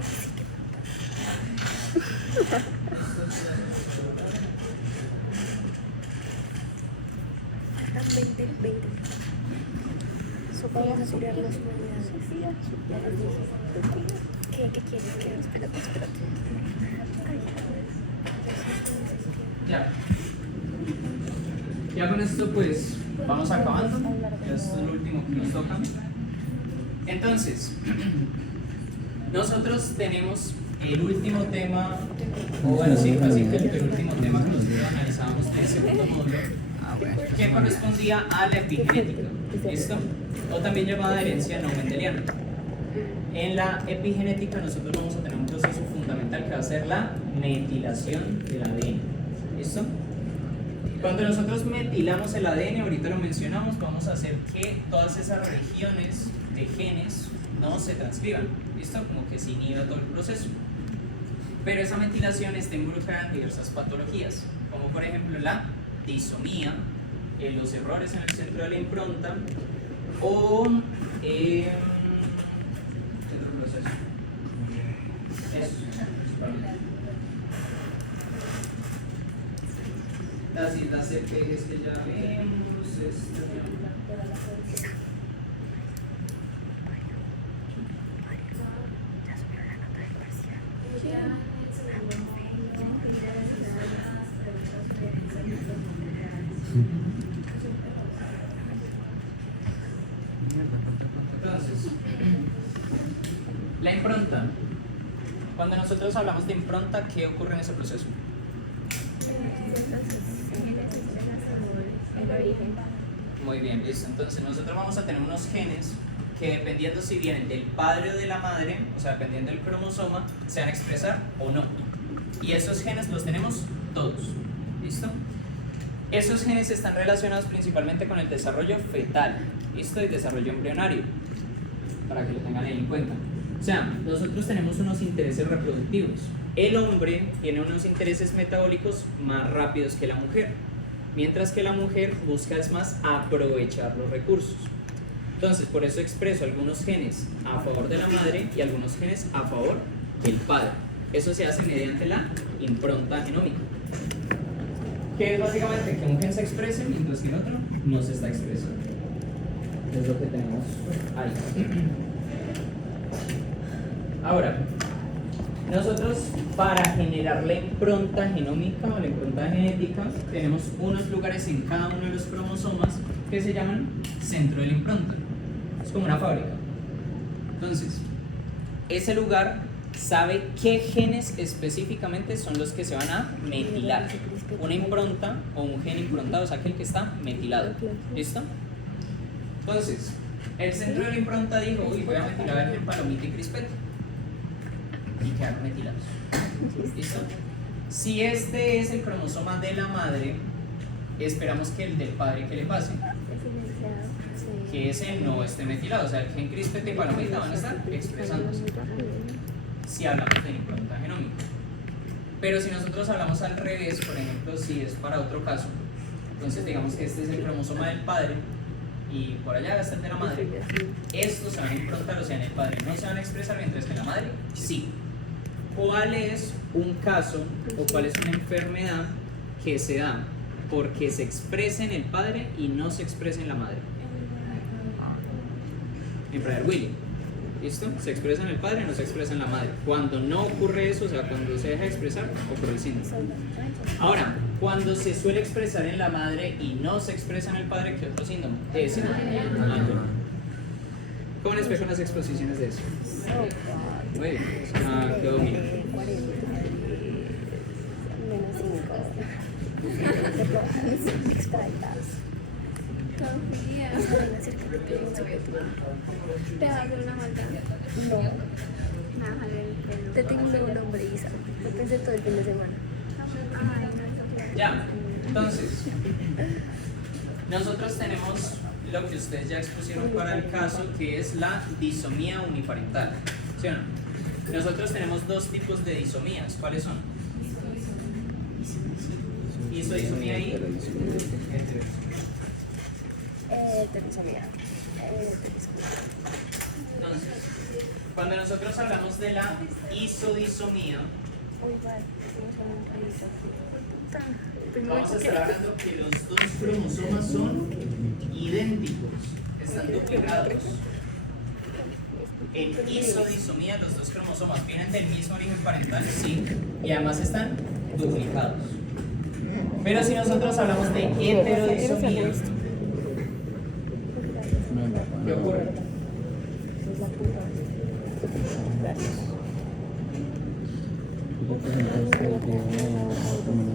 Faltan 20. Vamos a tirar las monedas. Sofía, ya les dije. ¿Qué quieres? Espérate. Ay. Ya con esto pues vamos acabando. Esto es lo último que nos toca. Entonces, nosotros tenemos el último tema, o bueno, sí, casi que el penúltimo tema que nosotros analizábamos en el segundo módulo, que correspondía a la epigenética. ¿Listo? O también llamada herencia no mendeliana. En la epigenética nosotros vamos a tener un proceso fundamental que va a ser la metilación del ADN. ¿Listo? Cuando nosotros metilamos el ADN, ahorita lo mencionamos, vamos a hacer que todas esas regiones de genes no se transcriban. ¿Listo? Como que se inhiba todo el proceso. Pero esa metilación está involucrada en diversas patologías, como por ejemplo la disomía, los errores en el centro de la impronta o centro del proceso. Eso, las EPGs que ya vemos, Entonces, la impronta. Cuando nosotros hablamos de impronta, ¿qué ocurre en ese proceso? El origen. Muy bien, listo. Entonces nosotros vamos a tener unos genes que dependiendo si vienen del padre o de la madre, o sea, dependiendo del cromosoma, se van a expresar o no. Y esos genes los tenemos todos. ¿Listo? Esos genes están relacionados principalmente con el desarrollo fetal, ¿listo? Y desarrollo embrionario, para que lo tengan ahí en cuenta. O sea, nosotros tenemos unos intereses reproductivos. El hombre tiene unos intereses metabólicos más rápidos que la mujer, mientras que la mujer busca es más aprovechar los recursos. Entonces, por eso expreso algunos genes a favor de la madre y algunos genes a favor del padre. Eso se hace mediante la impronta genómica, que es básicamente que un gen se exprese mientras que el otro no se está expresando. Es lo que tenemos ahí. Ahora, nosotros para generar la impronta genómica o la impronta genética tenemos unos lugares en cada uno de los cromosomas que se llaman centro de la impronta. Es como una fábrica. Entonces, ese lugar sabe qué genes específicamente son los que se van a metilar. Una impronta o un gen improntado es aquel que está metilado. ¿Listo? Entonces, el centro de la impronta dijo, uy, voy a metilar el gen palomita y crispeta. Y quedaron metilados. ¿Listo? Si este es el cromosoma de la madre, esperamos que el del padre, ¿qué le pase? Que ese no esté metilado, o sea, el gen crispeta y palomita van a estar expresándose. Si hablamos de impronta genómica. Pero si nosotros hablamos al revés, por ejemplo, si es para otro caso, entonces digamos que este es el cromosoma del padre y por allá está el de la madre, estos se van a improntar, o sea, en el padre no se van a expresar, mientras que en la madre sí. ¿Cuál es un caso o cuál es una enfermedad que se da porque se expresa en el padre y no se expresa en la madre? En Prader Willi. ¿Listo? Se expresa en el padre y no se expresa en la madre. Cuando no ocurre eso, o sea, cuando se deja de expresar, ocurre el síndrome. Ahora, cuando se suele expresar en la madre y no se expresa en el padre, ¿qué otro síndrome? ¿Cómo les fue con las exposiciones de eso? Muy bien. Quedó bien. Confía. Te va a hacer una maldad. No, Nada, Javier. te tengo un nombre, Isa. Lo pensé todo el fin de semana. Ay, no. Ya, entonces, nosotros tenemos lo que ustedes ya expusieron para el caso, que es la disomía uniparental. ¿Sí o no? Nosotros tenemos dos tipos de disomías. ¿Cuáles son? Isodisomía y Heterosomía. entonces, cuando nosotros hablamos de la isodisomía, Uy, vale. vamos a estar hablando que los dos cromosomas son idénticos, están duplicados. En isodisomía los dos cromosomas vienen del mismo origen parental, sí, y además están duplicados. Pero si nosotros hablamos de heterodisomía, ¿qué ocurre?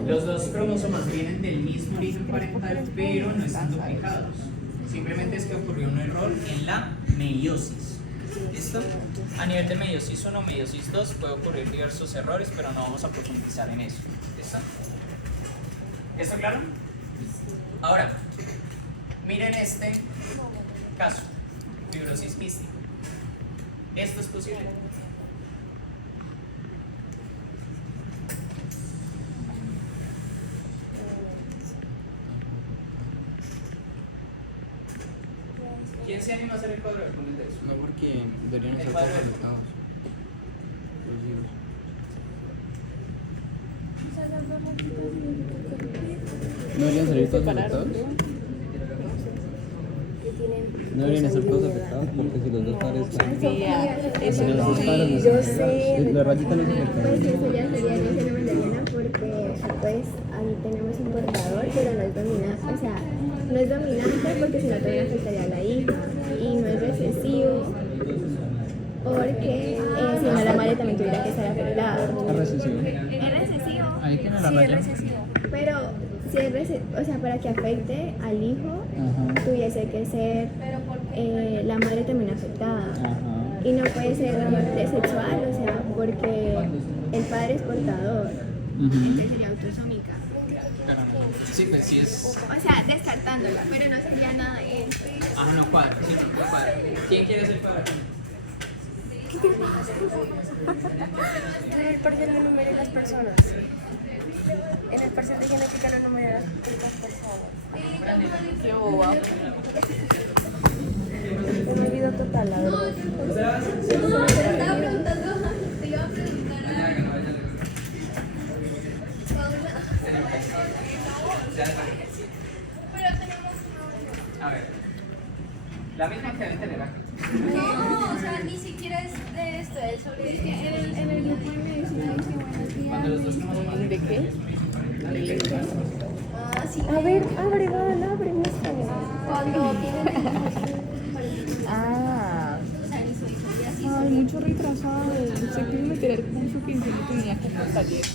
Los dos cromosomas vienen del mismo origen parental, pero no están duplicados. Simplemente es que ocurrió un error en la meiosis. ¿Listo? A nivel de meiosis 1, meiosis 2 puede ocurrir diversos errores, pero no vamos a profundizar en eso. ¿Listo? ¿Esto claro? Ahora, miren este caso, fibrosis quística. ¿Esto es posible? ¿Quién se anima a hacer el cuadro de poner de eso? No, porque deberían estar todos conectados. Los virus. ¿No deberían salir todos afectados? No deberían estar todos afectados porque si los dos padres están... Si los dos padres Yo sé. la rayita no se Pues afecta. eso ya sería no se lo mandarían porque pues ahí tenemos un portador, pero no es dominante, o sea, no es dominante porque si no también afectaría a la hija y no es recesivo porque si no la madre también tuviera que estar afectada. Es recesivo. Es recesivo. Ahí tiene la Sí, es raya. recesivo. Pero si es o sea, para que afecte al hijo Ajá. tuviese que ser la madre también afectada. Ajá. Y no puede ser la muerte sexual, o sea, porque el padre es portador. Entonces sería autosómica. Pero no. Sí, pues sí es... O sea, descartándola, pero no sería nada en... Ah, no, cuadro, sí, no, cuadro. ¿Quién quiere hacer cuadro? En el parcial no numeré las personas. En el parcial de genética no numeré las personas. Qué boba. Me olvido total, la verdad. Te estaba preguntando, te iba a preguntar A ver. La misma que deben tener aquí. No, o sea, ni siquiera es de esto, es sobre es que en el grupo de medicina dice buenos días. Cuando los dos cromosomas... ¿De qué? Ah, sí. A ver, abre, muéstrame. Cuando tienen Ah. o sea, ni soy así. Ay, mucho retrasado. Se quiere meter el curso que yo tenía que el taller.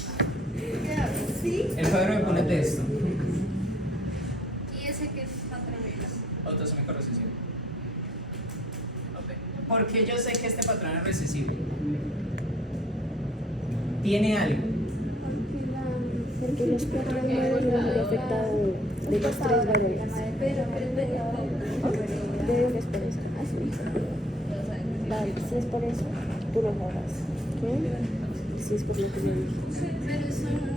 El cuadro me pone de esto. Y ese que es patrón es. Autosómico recesivo. Ok. Porque yo sé que este patrón es recesivo. Tiene algo. Porque los cuatro madres no habría afectado de los tres varones. Creo que es por eso. Vale, si es por eso, tú lo sabrás. Sí, es por lo que yo dije. Pero son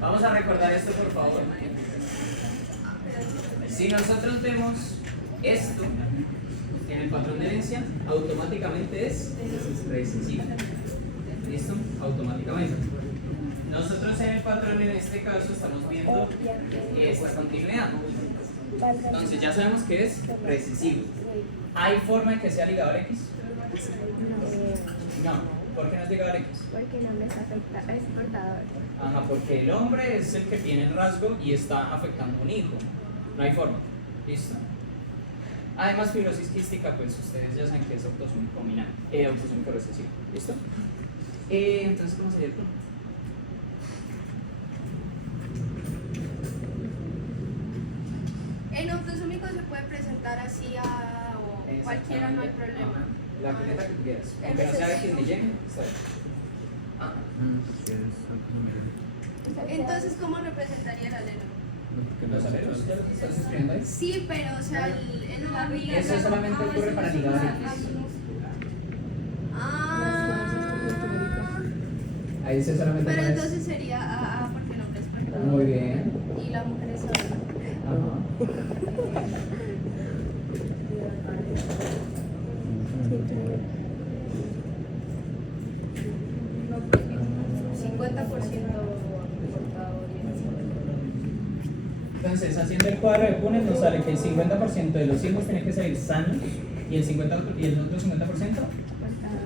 Vamos a recordar esto, por favor. Si nosotros vemos esto en el patrón de herencia, automáticamente es recesivo. ¿Listo? Automáticamente. Nosotros en el patrón, en este caso, estamos viendo esta continuidad. Entonces ya sabemos que es recesivo. ¿Hay forma de que sea ligado al X? No. ¿Por qué no es ligado al X? Porque el hombre es portador. Ajá, porque el hombre es el que tiene el rasgo y está afectando a un hijo. No hay forma. ¿Listo? Además, fibrosis quística, pues ustedes ya saben que es autosómico autosómico recesivo. ¿Listo? Entonces, ¿cómo sería el punto? en autosómico se puede presentar así o cualquiera, no hay problema. Ajá. La planeta que quieras. Aunque no sea X ni Y, está bien. Ajá. Entonces, ¿cómo representaría el alelo? Los alelos, ¿ya los estás escribiendo ahí? Sí, pero o sea, en la barriga. Eso solamente ocurre para ligar X. Ahí dice solamente Pero para eso. entonces sería AA porque el hombre es portador. Muy bien. Y la mujer es AA. Ajá. 50% portador y Entonces, haciendo el cuadro de Punnett nos sale que el 50% de los hijos tienen que salir sanos y el otro 50%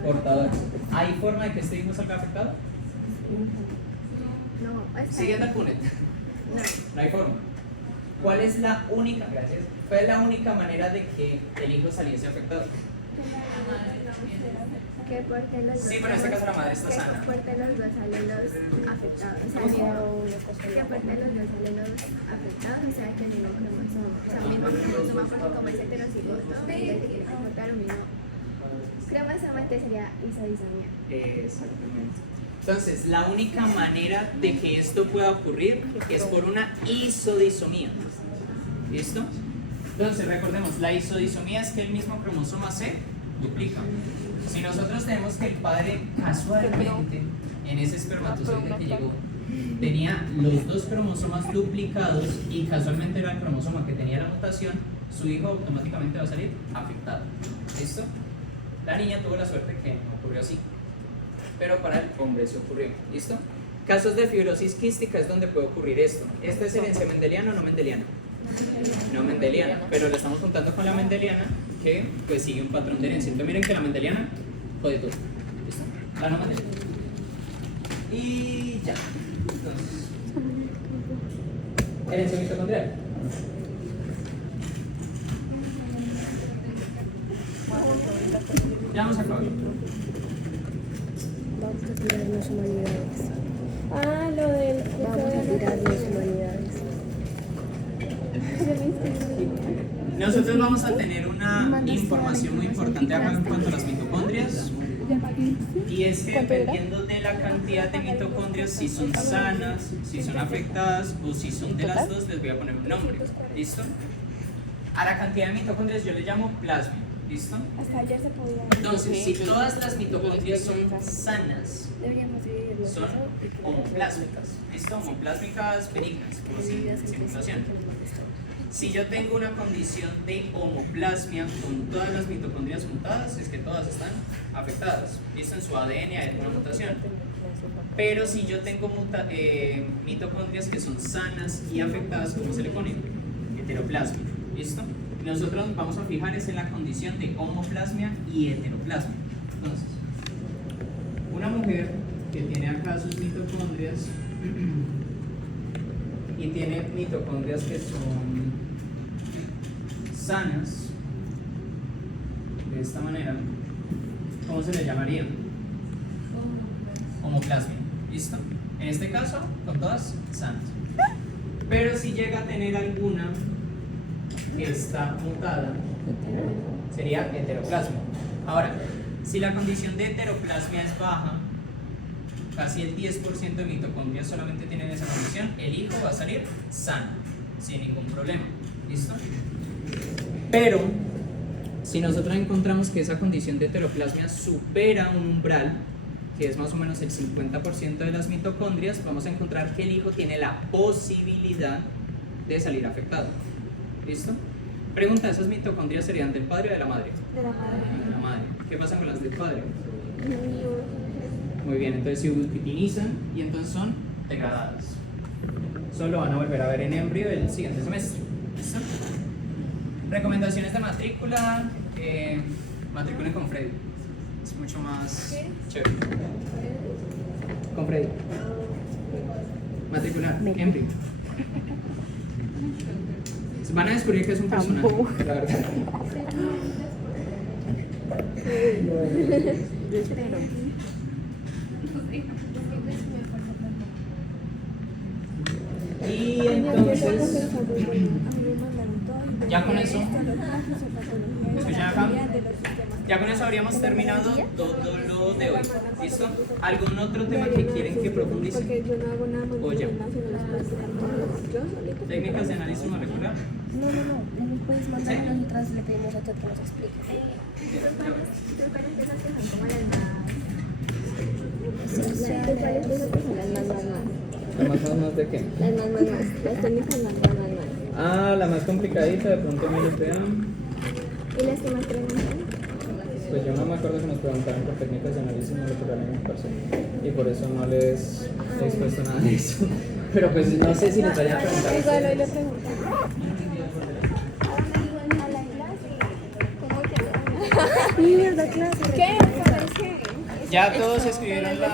portadores. ¿Hay forma de que este hijo salga afectado? No, está Siguiendo el Punnett. No hay forma. ¿Cuál es la única, gracias, cuál es la única manera de que el hijo saliese afectado? que porte los dos. Sí, pero en este caso la madre está sana. Que porte los dos alelos afectados. O sea, que porte los dos alelos afectados, o sea, que el mismo cromosoma. O sea, el mismo cromosoma, porque como es heterocigoto, entonces tiene que portar lo mismo cromosoma, entonces sería isodisomía. Exactamente. Entonces, la única manera de que esto pueda ocurrir es por una isodisomía. ¿Listo? Entonces, recordemos, la isodisomía es que el mismo cromosoma se duplica. Si nosotros tenemos que el padre casualmente, en ese espermatozoide que llegó, tenía los dos cromosomas duplicados y casualmente era el cromosoma que tenía la mutación, su hijo automáticamente va a salir afectado. ¿Listo? La niña tuvo la suerte que no ocurrió así, pero para el hombre se ocurrió. ¿Listo? Casos de fibrosis quística es donde puede ocurrir esto. ¿Esta es herencia mendeliana o no mendeliana? No mendeliana, pero le estamos juntando con la mendeliana que pues sigue un patrón de herencia. Entonces miren que la mendeliana jode todo. ¿Listo? La no mendeliana. Y ya. Entonces, herencia mitocondrial. Ya vamos a acabar. Vamos a tirar las humanidades. Ah, lo del Vamos a tirar las humanidades. Nosotros vamos a tener una información muy importante acá en cuanto a las mitocondrias. Y es que dependiendo de la cantidad de mitocondrias, si son sanas, si son afectadas o si son de las dos, les voy a poner un nombre. ¿Listo? A la cantidad de mitocondrias yo le llamo plasmia. ¿Listo? Hasta ayer se podía. Entonces, si todas las mitocondrias son sanas, Deberíamos dividirlo. son homoplásmicas. ¿Listo? Homoplásmicas benignas, como sin mutación. Si yo tengo una condición de homoplasmia con todas las mitocondrias mutadas, es que todas están afectadas. ¿Listo? En su ADN hay alguna mutación. Pero si yo tengo mitocondrias que son sanas y afectadas, ¿cómo se le pone? Heteroplasmia. ¿Listo? Nosotros nos vamos a fijar es en la condición de homoplasmia y heteroplasmia. Entonces, una mujer que tiene acá sus mitocondrias y tiene mitocondrias que son sanas, de esta manera, ¿cómo se le llamaría? Homoplasmia. ¿Listo? En este caso, con todas sanas. Pero si llega a tener alguna que está mutada, sería heteroplasmia. Ahora, si la condición de heteroplasmia es baja, casi el 10% de mitocondrias solamente tienen esa condición, el hijo va a salir sano, sin ningún problema. ¿Listo? Pero, si nosotros encontramos que esa condición de heteroplasmia supera un umbral, que es más o menos el 50% de las mitocondrias, vamos a encontrar que el hijo tiene la posibilidad de salir afectado. ¿Listo? Pregunta, ¿esas mitocondrias serían del padre o de la madre? De la madre. De la madre. ¿Qué pasa con las del padre? Muy bien, entonces se ubiquitinizan y entonces son degradadas. Solo van a volver a ver en embrio el siguiente semestre. ¿Listo? Recomendaciones de matrícula. Matriculen con Freddy. Es mucho más chévere. Con Freddy. Matricular, embrio. Van a descubrir que es un personaje, la verdad. Yo espero. Y entonces, ya con eso, ¿escuchan acá? Ya con eso habríamos terminado todo lo de hoy. ¿Listo? ¿Algún otro tema que quieren que profundice? Porque yo no hago nada más Oye. nacional. Yo solito. Técnicas de análisis molecular. No me puedes mandar Sí. y nosotras le pedimos a Chat que nos explique. ¿Cuáles cosas que son las más? ¿Más de qué? Las más. Las técnicas más. Ah, la más complicadita, de pronto me lo vean. ¿Y las que más preguntan? Pues yo no me acuerdo que nos preguntaron por técnicas de análisis molecular en mi persona y por eso no les he expuesto nada de eso. Pero pues no sé si les vayan a preguntar. Igual hoy le preguntan. Sí, ¿verdad, clase? ¿Qué? ¿Sabes qué? Ya todos escribieron la...